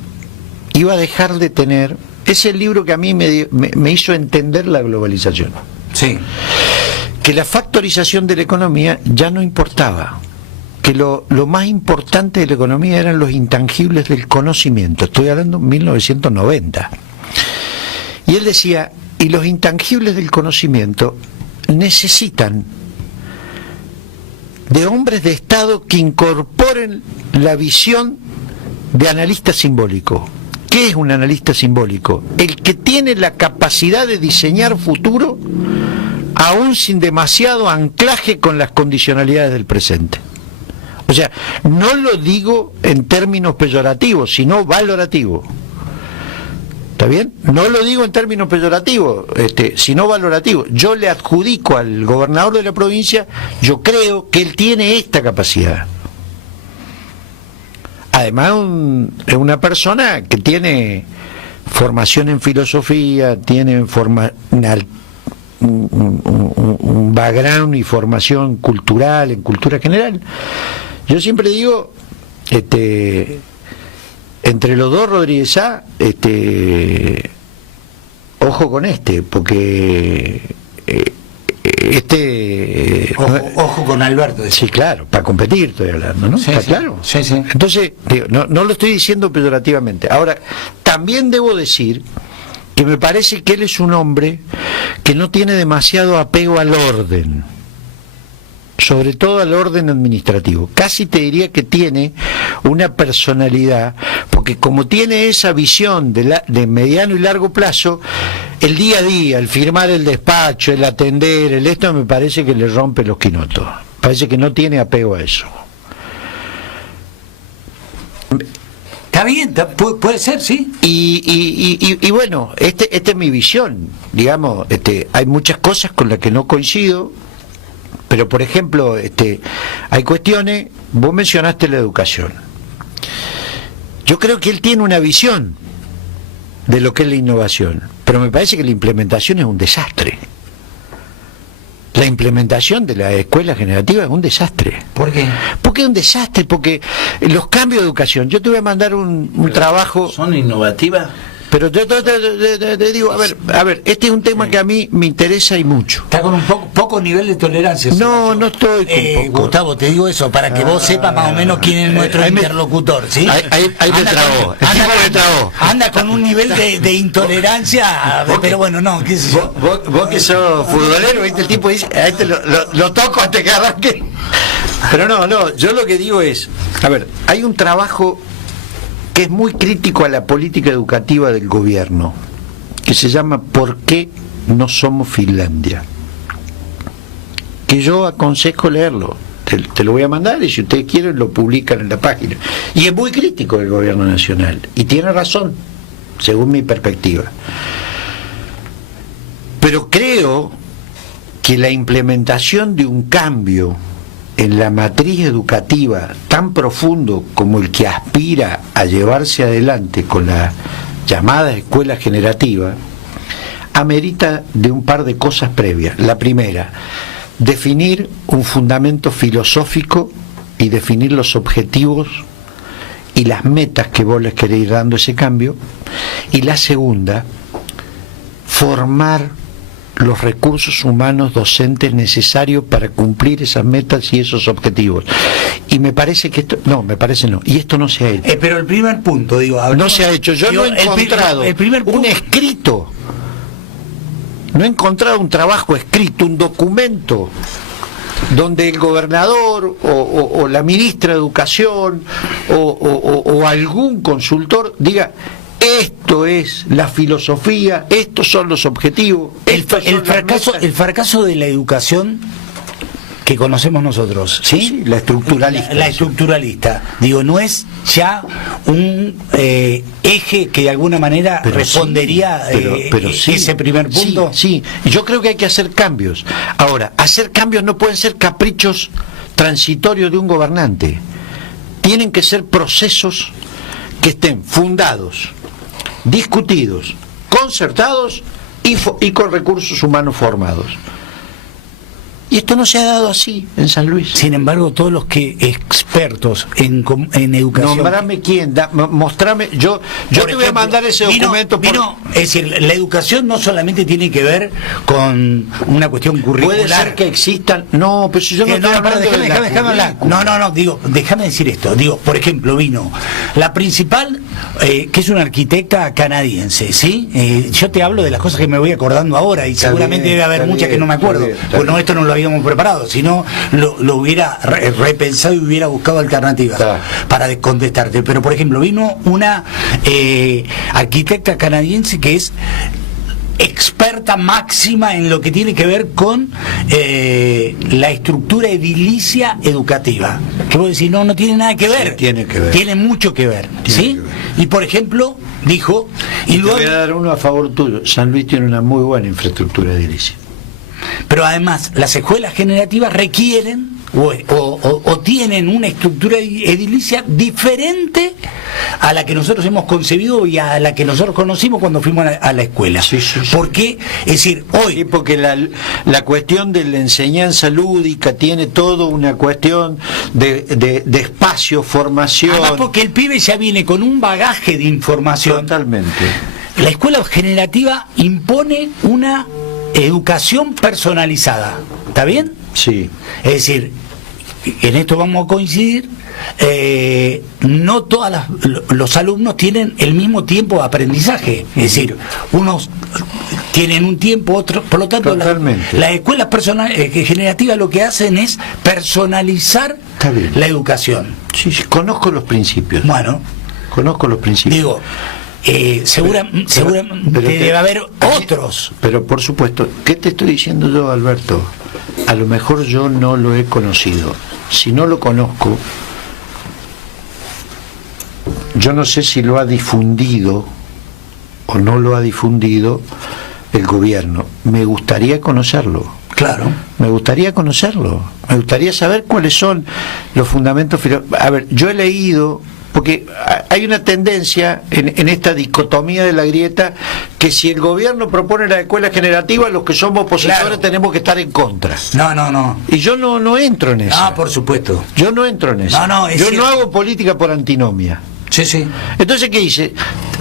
iba a dejar de tener. Es el libro que a mí me hizo entender la globalización. Sí. Que la factorización de la economía ya no importaba, que lo más importante de la economía eran los intangibles del conocimiento. Estoy hablando de 1990. Y él decía, y los intangibles del conocimiento necesitan de hombres de Estado que incorporen la visión de analista simbólico. ¿Qué es un analista simbólico? El que tiene la capacidad de diseñar futuro aún sin demasiado anclaje con las condicionalidades del presente. O sea, no lo digo en términos peyorativos, sino valorativos. ¿Está bien? No lo digo en términos peyorativos, sino valorativos. Yo le adjudico al gobernador de la provincia, yo creo que él tiene esta capacidad. Además, es una persona que tiene formación en filosofía, tiene un background y formación cultural, en cultura general. Yo siempre digo, entre los dos Rodríguez Sá, ojo con porque ojo con Alberto. Sí, claro, para competir estoy hablando, ¿no? Sí, ¿Está sí, claro? Sí, sí. Entonces, digo, no lo estoy diciendo peyorativamente. Ahora, también debo decir que me parece que él es un hombre que no tiene demasiado apego al orden, sobre todo al orden administrativo. Casi te diría que tiene una personalidad, porque como tiene esa visión de mediano y largo plazo, el día a día, el firmar el despacho, el atender, esto me parece que le rompe los quinotos. Parece que no tiene apego a eso. Está bien, puede ser, sí. Y bueno, esta es mi visión. Digamos, hay muchas cosas con las que no coincido, pero por ejemplo, hay cuestiones. Vos mencionaste la educación. Yo creo que él tiene una visión de lo que es la innovación, pero me parece que la implementación es un desastre. La implementación de la escuela generativa es un desastre. ¿Por qué? Porque es un desastre, porque los cambios de educación, yo te voy a mandar un trabajo... ¿Son innovativas? Pero yo te digo, a ver, este es un tema que a mí me interesa y mucho. Está con un poco nivel de tolerancia. No estoy con poco. Gustavo, te digo eso, para que vos sepas más o menos quién es nuestro interlocutor, ¿sí? Ahí me trabó. Anda con un nivel de intolerancia, pero bueno, no, qué sé yo. Vos que sos futbolero, ¿viste? El tipo dice, a este lo toco antes que arranque. Pero no, yo lo que digo es, a ver, hay un trabajo que es muy crítico a la política educativa del gobierno, que se llama ¿Por qué no somos Finlandia?, que yo aconsejo leerlo. Te lo voy a mandar y si ustedes quieren lo publican en la página. Y es muy crítico del gobierno nacional, y tiene razón, según mi perspectiva. Pero creo que la implementación de un cambio en la matriz educativa tan profundo como el que aspira a llevarse adelante con la llamada escuela generativa, amerita de un par de cosas previas. La primera, definir un fundamento filosófico y definir los objetivos y las metas que vos les queréis dando ese cambio. Y la segunda, formar los recursos humanos docentes necesarios para cumplir esas metas y esos objetivos. Y me parece que esto, y esto no se ha hecho. Pero el primer punto, no se ha hecho. Yo no he encontrado un escrito, no he encontrado un trabajo escrito, un documento donde el gobernador o la ministra de Educación o algún consultor diga: esto es la filosofía, estos son los objetivos. El fracaso de la educación que conocemos nosotros, ¿sí? Sí, la estructuralista. La estructuralista. No es ya un eje que de alguna manera respondería ese primer punto. Sí, yo creo que hay que hacer cambios. Ahora, hacer cambios no pueden ser caprichos transitorios de un gobernante. Tienen que ser procesos que estén fundados, discutidos, concertados y con recursos humanos formados. Y esto no se ha dado así en San Luis. Sin embargo, todos los que expertos en educación... Nombrame quién, mostrame, yo te voy a mandar ese documento. Es decir, la educación no solamente tiene que ver con una cuestión curricular. Puede ser que existan... No, pero si yo no estoy hablando déjame hablar. No, déjame decir esto. Por ejemplo, vino la principal, que es una arquitecta canadiense, ¿sí? Yo te hablo de las cosas que me voy acordando ahora, y seguramente debe haber muchas que no me acuerdo. Bueno, esto no lo habíamos preparado, si no lo hubiera repensado y hubiera buscado alternativas para contestarte. Pero por ejemplo, vino una arquitecta canadiense que es experta máxima en lo que tiene que ver con la estructura edilicia educativa. Que vos decís, no tiene nada que ver. Sí, tiene que ver. Tiene mucho que ver. ¿Sí? Que ver. Y por ejemplo, dijo... Y luego, te voy a dar uno a favor tuyo. San Luis tiene una muy buena infraestructura edilicia. Pero además, las escuelas generativas requieren o tienen una estructura edilicia diferente a la que nosotros hemos concebido y a la que nosotros conocimos cuando fuimos a la escuela. Sí. Porque, es decir, hoy... Sí, porque la cuestión de la enseñanza lúdica tiene todo una cuestión de espacio, formación... Además porque el pibe ya viene con un bagaje de información. Totalmente. La escuela generativa impone una educación personalizada. ¿Está bien? Sí. Es decir, en esto vamos a coincidir, no todos los alumnos tienen el mismo tiempo de aprendizaje. Es decir, unos tienen un tiempo, otros, por lo tanto, las escuelas generativas lo que hacen es personalizar la educación. Sí, conozco los principios. Bueno, conozco los principios. Digo, seguramente debe haber otros. Pero por supuesto, ¿qué te estoy diciendo yo, Alberto? A lo mejor yo no lo he conocido. Si no lo conozco, yo no sé si lo ha difundido o no lo ha difundido el gobierno. Me gustaría conocerlo. Claro. Me gustaría conocerlo. Me gustaría saber cuáles son los fundamentos. A ver, yo he leído... Porque hay una tendencia en esta dicotomía de la grieta que si el gobierno propone la escuela generativa, los que somos opositores tenemos que estar en contra. No. Y yo no entro en eso. Ah, por supuesto. Yo no entro en eso. Yo no hago política por antinomia. Sí. Entonces, ¿qué hice?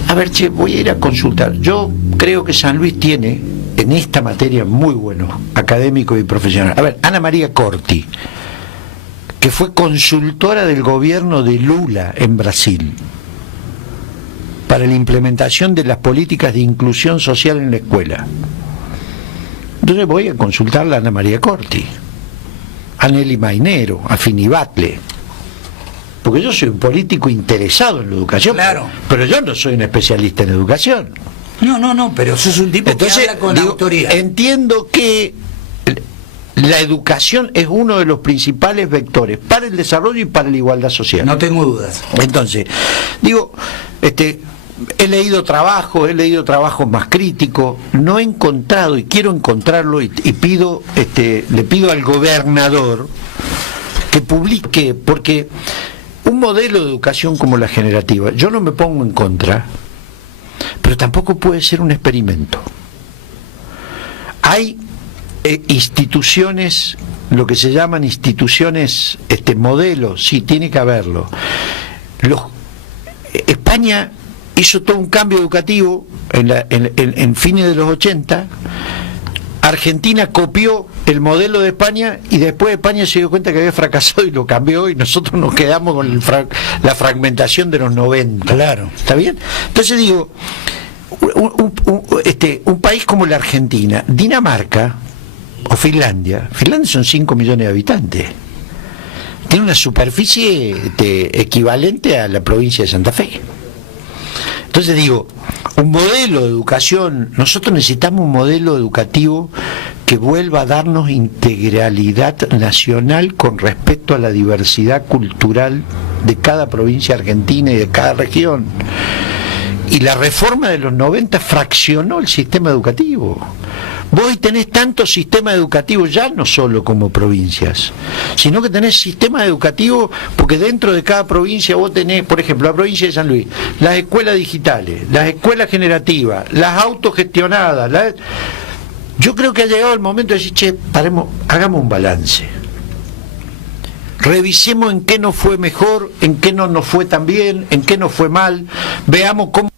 A ver, voy a ir a consultar. Yo creo que San Luis tiene en esta materia muy buenos académicos y profesionales. A ver, Ana María Corti, que fue consultora del gobierno de Lula en Brasil para la implementación de las políticas de inclusión social en la escuela. Entonces voy a consultarla a Ana María Corti, a Nelly Mainero, a Fini Batle, porque yo soy un político interesado en la educación, claro, pero yo no soy un especialista en educación. No, pero sos un tipo que habla con autoridad. Entiendo que la educación es uno de los principales vectores para el desarrollo y para la igualdad social. No tengo dudas. Entonces, he leído trabajos más críticos, no he encontrado y quiero encontrarlo y pido, le pido al gobernador que publique, porque un modelo de educación como la generativa, yo no me pongo en contra, pero tampoco puede ser un experimento. Hay instituciones, lo que se llaman instituciones modelos, sí, tiene que haberlo. España hizo todo un cambio educativo en fines de los 80. Argentina copió el modelo de España y después España se dio cuenta que había fracasado y lo cambió, y nosotros nos quedamos con la fragmentación de los 90. Claro. ¿Está bien? Entonces digo, un país como la Argentina, Dinamarca o Finlandia son 5 millones de habitantes, tiene una superficie equivalente a la provincia de Santa Fe. Entonces digo, un modelo de educación, nosotros necesitamos un modelo educativo que vuelva a darnos integralidad nacional con respecto a la diversidad cultural de cada provincia argentina y de cada región. Y la reforma de los 90 fraccionó el sistema educativo. Vos hoy tenés tantos sistemas educativos, ya no solo como provincias, sino que tenés sistemas educativos, porque dentro de cada provincia vos tenés, por ejemplo, la provincia de San Luis, las escuelas digitales, las escuelas generativas, las autogestionadas. Yo creo que ha llegado el momento de decir, paremos, hagamos un balance. Revisemos en qué nos fue mejor, en qué no nos fue tan bien, en qué nos fue mal, veamos cómo...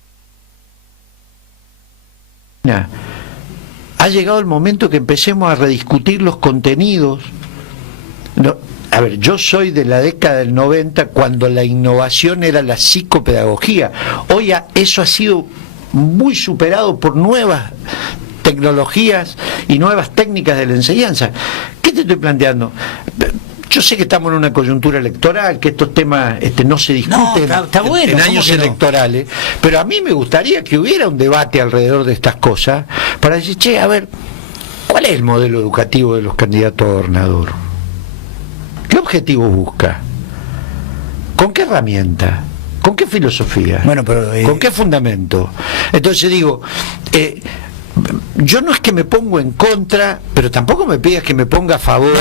Ha llegado el momento que empecemos a rediscutir los contenidos. A ver, yo soy de la década del 90, cuando la innovación era la psicopedagogía. Hoy eso ha sido muy superado por nuevas tecnologías y nuevas técnicas de la enseñanza. ¿Qué te estoy planteando? yo sé que estamos en una coyuntura electoral, que estos temas no se discuten está bueno, en años electorales, pero a mí me gustaría que hubiera un debate alrededor de estas cosas para decir, che, a ver, ¿cuál es el modelo educativo de los candidatos a gobernador? ¿Qué objetivo busca? ¿Con qué herramienta? ¿Con qué filosofía? Bueno, pero, ¿con qué fundamento? Entonces digo, yo no es que me pongo en contra, pero tampoco me pidas que me ponga a favor,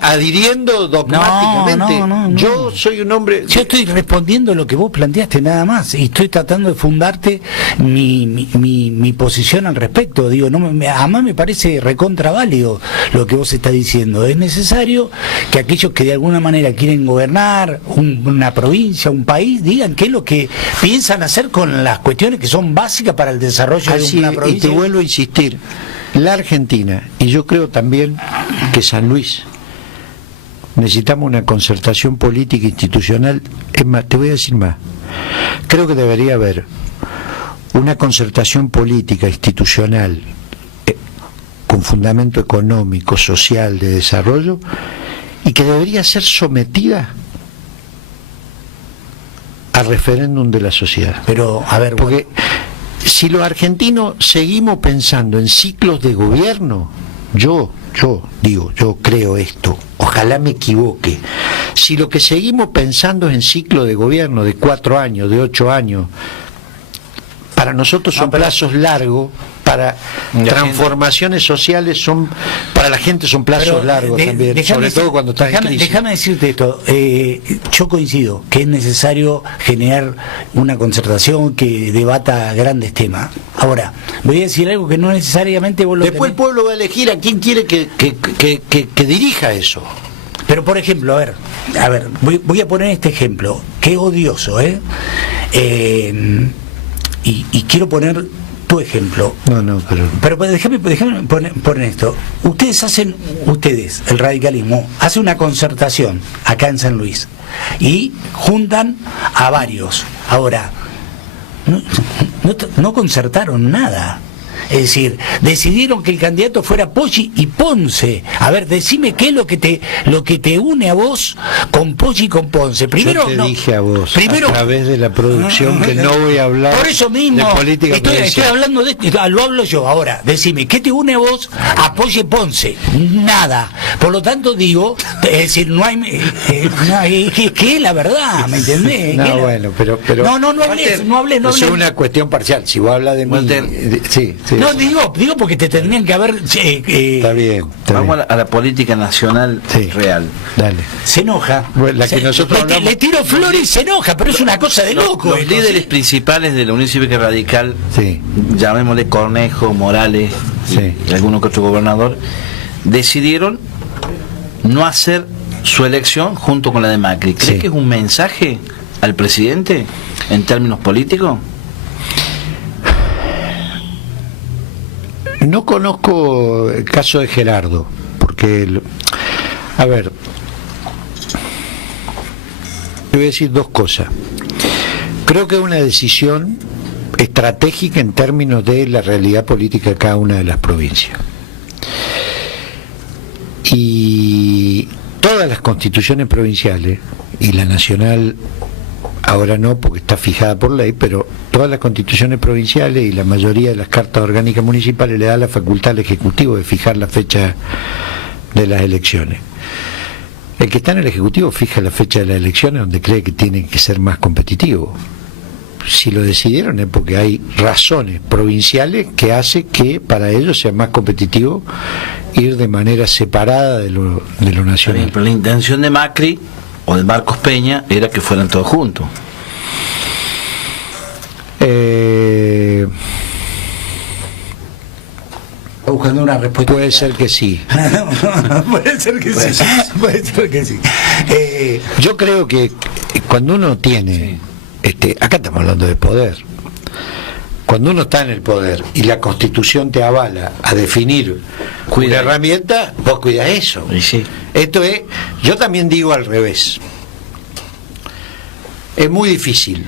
adhiriendo dogmáticamente. Yo soy un hombre... Yo estoy respondiendo lo que vos planteaste, nada más, y estoy tratando de fundarte mi posición al respecto. Digo, además me parece recontraválido lo que vos estás diciendo. Es necesario que aquellos que de alguna manera quieren gobernar una provincia, un país, digan qué es lo que piensan hacer con las cuestiones que son básicas para el desarrollo de una provincia. Y te vuelvo a insistir, la Argentina, y yo creo también que San Luis, necesitamos una concertación política institucional. Es más, te voy a decir más, creo que debería haber una concertación política institucional con fundamento económico, social, de desarrollo, y que debería ser sometida al referéndum de la sociedad. Pero, a ver, porque si los argentinos seguimos pensando en ciclos de gobierno, yo creo esto, ojalá me equivoque, si lo que seguimos pensando es en ciclos de gobierno de 4 años, de 8 años, para nosotros son plazos largos, para transformaciones sociales para la gente son plazos largos también, sobre todo cuando está en crisis. Déjame decirte esto, yo coincido que es necesario generar una concertación que debata grandes temas. Ahora, voy a decir algo que no necesariamente vos lo después el pueblo va a elegir a quién quiere que dirija eso. Pero por ejemplo, a ver, voy a poner este ejemplo, que es odioso, y quiero poner tu ejemplo. Pero déjame poner esto. Ustedes, el radicalismo, hace una concertación acá en San Luis y juntan a varios. Ahora, no concertaron nada. Es decir, decidieron que el candidato fuera Poggi y Ponce. A ver, decime qué es lo que te une a vos con Poggi y con Ponce. Primero, yo te dije a vos, a través de la producción, que no voy a hablar por eso mismo, de política. Estoy hablando de esto, lo hablo yo. Ahora, decime, ¿qué te une a vos a Poggi y Ponce? Nada. Por lo tanto, digo, es decir, no hay... que es la verdad, ¿me entendés? No, bueno, pero... No hables. Es una cuestión parcial. Si vos hablas de mí... Sí. No, digo porque te tendrían que haber... Está bien. Vamos a la política nacional real. Dale. Se enoja. Bueno, le tiro flores y se enoja, pero es una cosa de loco. Los líderes principales de la Unión Cívica Radical, llamémosle Cornejo, Morales y alguno que otro gobernador, decidieron no hacer su elección junto con la de Macri. ¿Cree que es un mensaje al presidente en términos políticos? No conozco el caso de Gerardo, porque, a ver, te voy a decir dos cosas. Creo que es una decisión estratégica en términos de la realidad política de cada una de las provincias. Y todas las constituciones provinciales, y la nacional ahora no, porque está fijada por ley, pero todas las constituciones provinciales y la mayoría de las cartas orgánicas municipales le da la facultad al Ejecutivo de fijar la fecha de las elecciones. El que está en el Ejecutivo fija la fecha de las elecciones donde cree que tiene que ser más competitivo. Si lo decidieron es porque hay razones provinciales que hacen que para ellos sea más competitivo ir de manera separada de lo nacional. Pero la intención de Macri o de Marcos Peña era que fueran todos juntos. Buscando una respuesta. Puede ser que sí. Puede ser que sí. Yo creo que cuando uno tiene, acá estamos hablando de poder. Cuando uno está en el poder y la Constitución te avala a definir una herramienta, vos cuidás eso. Sí. Esto es, yo también digo al revés. Es muy difícil.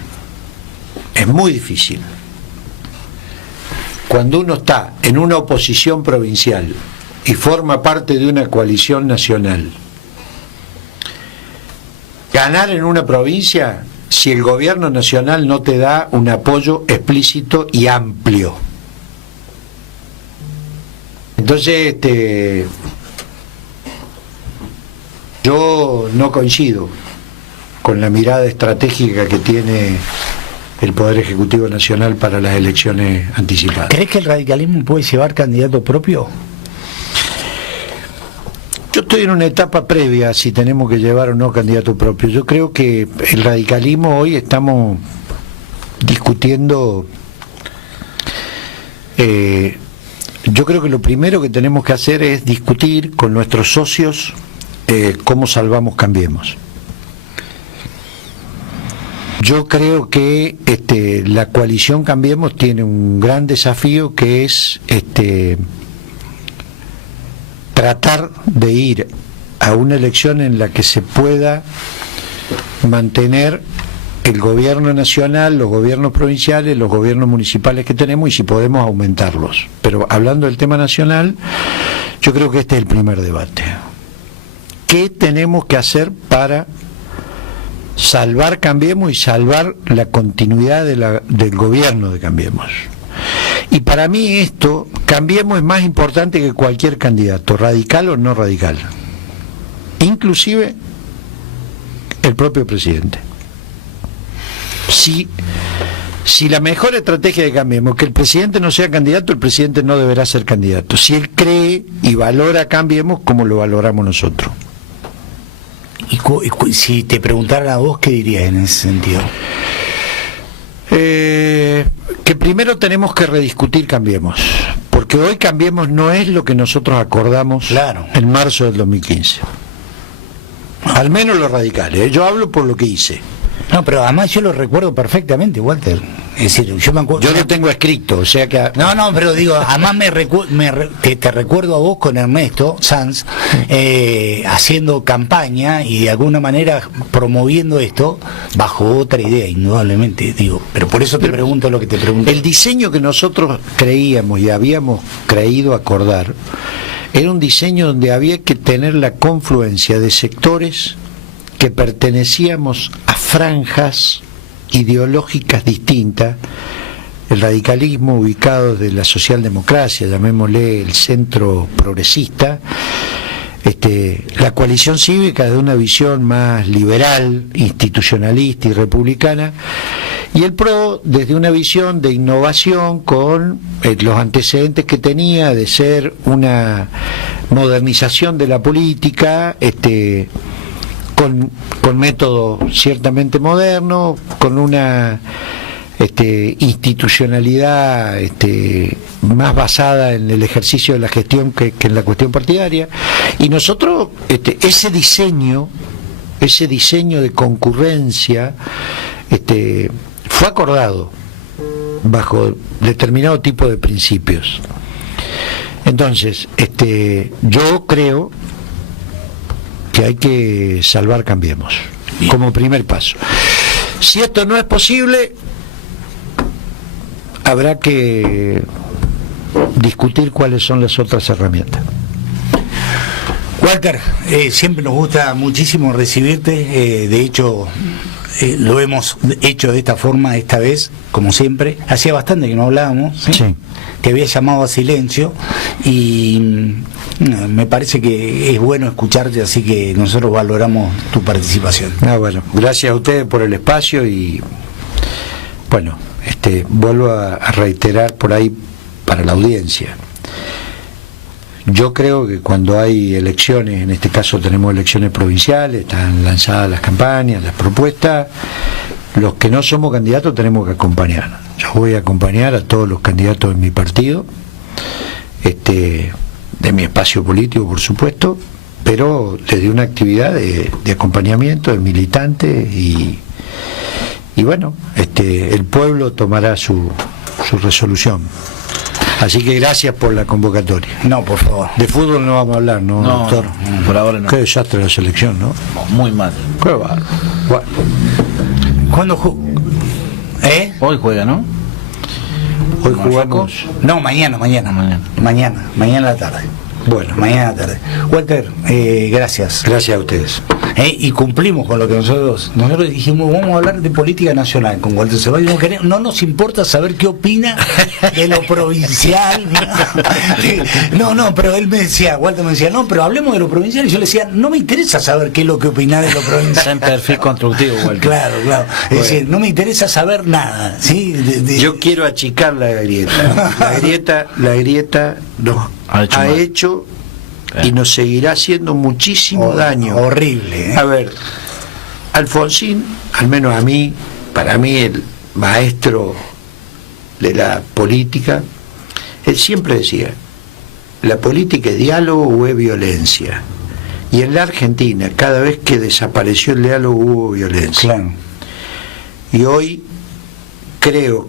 Cuando uno está en una oposición provincial y forma parte de una coalición nacional, ganar en una provincia si el gobierno nacional no te da un apoyo explícito y amplio? Entonces, yo no coincido con la mirada estratégica que tiene el Poder Ejecutivo Nacional para las elecciones anticipadas. ¿Crees que el radicalismo puede llevar candidato propio? Yo estoy en una etapa previa si tenemos que llevar o no candidato propio. Yo creo que el radicalismo hoy estamos discutiendo. Yo creo que lo primero que tenemos que hacer es discutir con nuestros socios cómo salvamos Cambiemos. Yo creo que la coalición Cambiemos tiene un gran desafío, que es tratar de ir a una elección en la que se pueda mantener el gobierno nacional, los gobiernos provinciales, los gobiernos municipales que tenemos, y si podemos aumentarlos. Pero hablando del tema nacional, yo creo que este es el primer debate. ¿Qué tenemos que hacer para salvar Cambiemos y salvar la continuidad del gobierno de Cambiemos? Y para mí esto, Cambiemos es más importante que cualquier candidato, radical o no radical, inclusive el propio presidente. Si la mejor estrategia de Cambiemos es que el presidente no sea candidato, el presidente no deberá ser candidato. Si él cree y valora Cambiemos como lo valoramos nosotros. Y si te preguntaran a vos, ¿qué dirías en ese sentido? Que primero tenemos que rediscutir Cambiemos, porque hoy Cambiemos no es lo que nosotros acordamos en marzo del 2015. Al menos los radicales, yo hablo por lo que hice. No, pero además yo lo recuerdo perfectamente, Walter. Es decir, yo me acuerdo. Yo lo tengo escrito, o sea que. No, pero digo, además te recuerdo a vos con Ernesto Sanz haciendo campaña y de alguna manera promoviendo esto bajo otra idea, indudablemente, digo. Pero por eso te pregunto lo que te pregunto. El diseño que nosotros creíamos y habíamos creído acordar era un diseño donde había que tener la confluencia de sectores que pertenecíamos a franjas ideológicas distintas, el radicalismo ubicado de la socialdemocracia, llamémosle el centro progresista, la coalición cívica de una visión más liberal, institucionalista y republicana, y el PRO desde una visión de innovación con los antecedentes que tenía de ser una modernización de la política, con métodos ciertamente modernos, con una institucionalidad más basada en el ejercicio de la gestión que en la cuestión partidaria. Y nosotros ese diseño de concurrencia fue acordado bajo determinado tipo de principios. Entonces yo creo que hay que salvar Cambiemos como primer paso. Si esto no es posible, habrá que discutir cuáles son las otras herramientas. Walter, siempre nos gusta muchísimo recibirte, de hecho lo hemos hecho de esta forma esta vez, como siempre. Hacía bastante que no hablábamos, ¿sí? Sí. Te había llamado a silencio y me parece que es bueno escucharte, así que nosotros valoramos tu participación. Bueno, gracias a ustedes por el espacio y bueno, vuelvo a reiterar por ahí para la audiencia. Yo creo que cuando hay elecciones, en este caso tenemos elecciones provinciales, están lanzadas las campañas, las propuestas, los que no somos candidatos tenemos que acompañar. Yo voy a acompañar a todos los candidatos de mi partido, de mi espacio político, por supuesto, pero desde una actividad de acompañamiento, de militante y bueno, el pueblo tomará su resolución. Así que gracias por la convocatoria. No, por favor. De fútbol no vamos a hablar, ¿no, doctor? No, por ahora no. Qué desastre la selección, ¿no? Muy mal. Qué va. Bueno. ¿Cuándo Hoy juega, ¿no? Hoy jugamos. No, mañana a la tarde. Bueno, mañana tarde. Walter, gracias. Gracias a ustedes. Y cumplimos con lo que nosotros dijimos, vamos a hablar de política nacional con Walter Ceballos. No nos importa saber qué opina de lo provincial. No, pero Walter me decía, no, pero hablemos de lo provincial. Y yo le decía, no me interesa saber qué es lo que opinás de lo provincial. Está en perfil constructivo, Walter. Claro. Es decir, no me interesa saber nada. ¿Sí? Yo quiero achicar la grieta. La grieta nos ha hecho y nos seguirá haciendo muchísimo daño. Horrible. A ver, Alfonsín, al menos para mí el maestro de la política, él siempre decía, la política es diálogo o es violencia. Y en la Argentina, cada vez que desapareció el diálogo hubo violencia. Claro. Y hoy creo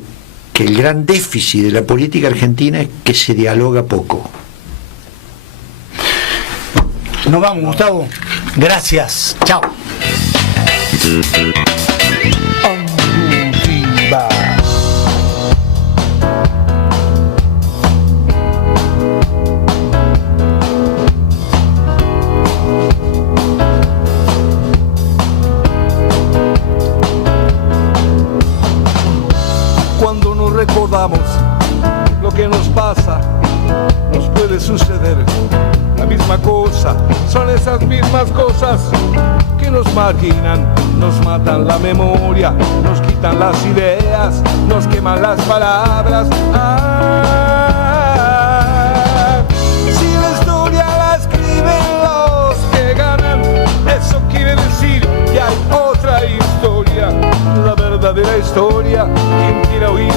que el gran déficit de la política argentina es que se dialoga poco. Nos vamos, Gustavo. Gracias. Chao. Cuando nos recordamos lo que nos pasa, nos puede suceder la misma cosa. Son esas mismas cosas que nos marginan, nos matan la memoria, nos quitan las ideas, nos queman las palabras. Si la historia la escriben los que ganan, eso quiere decir que hay otra historia, la verdadera historia. Quien quiera oír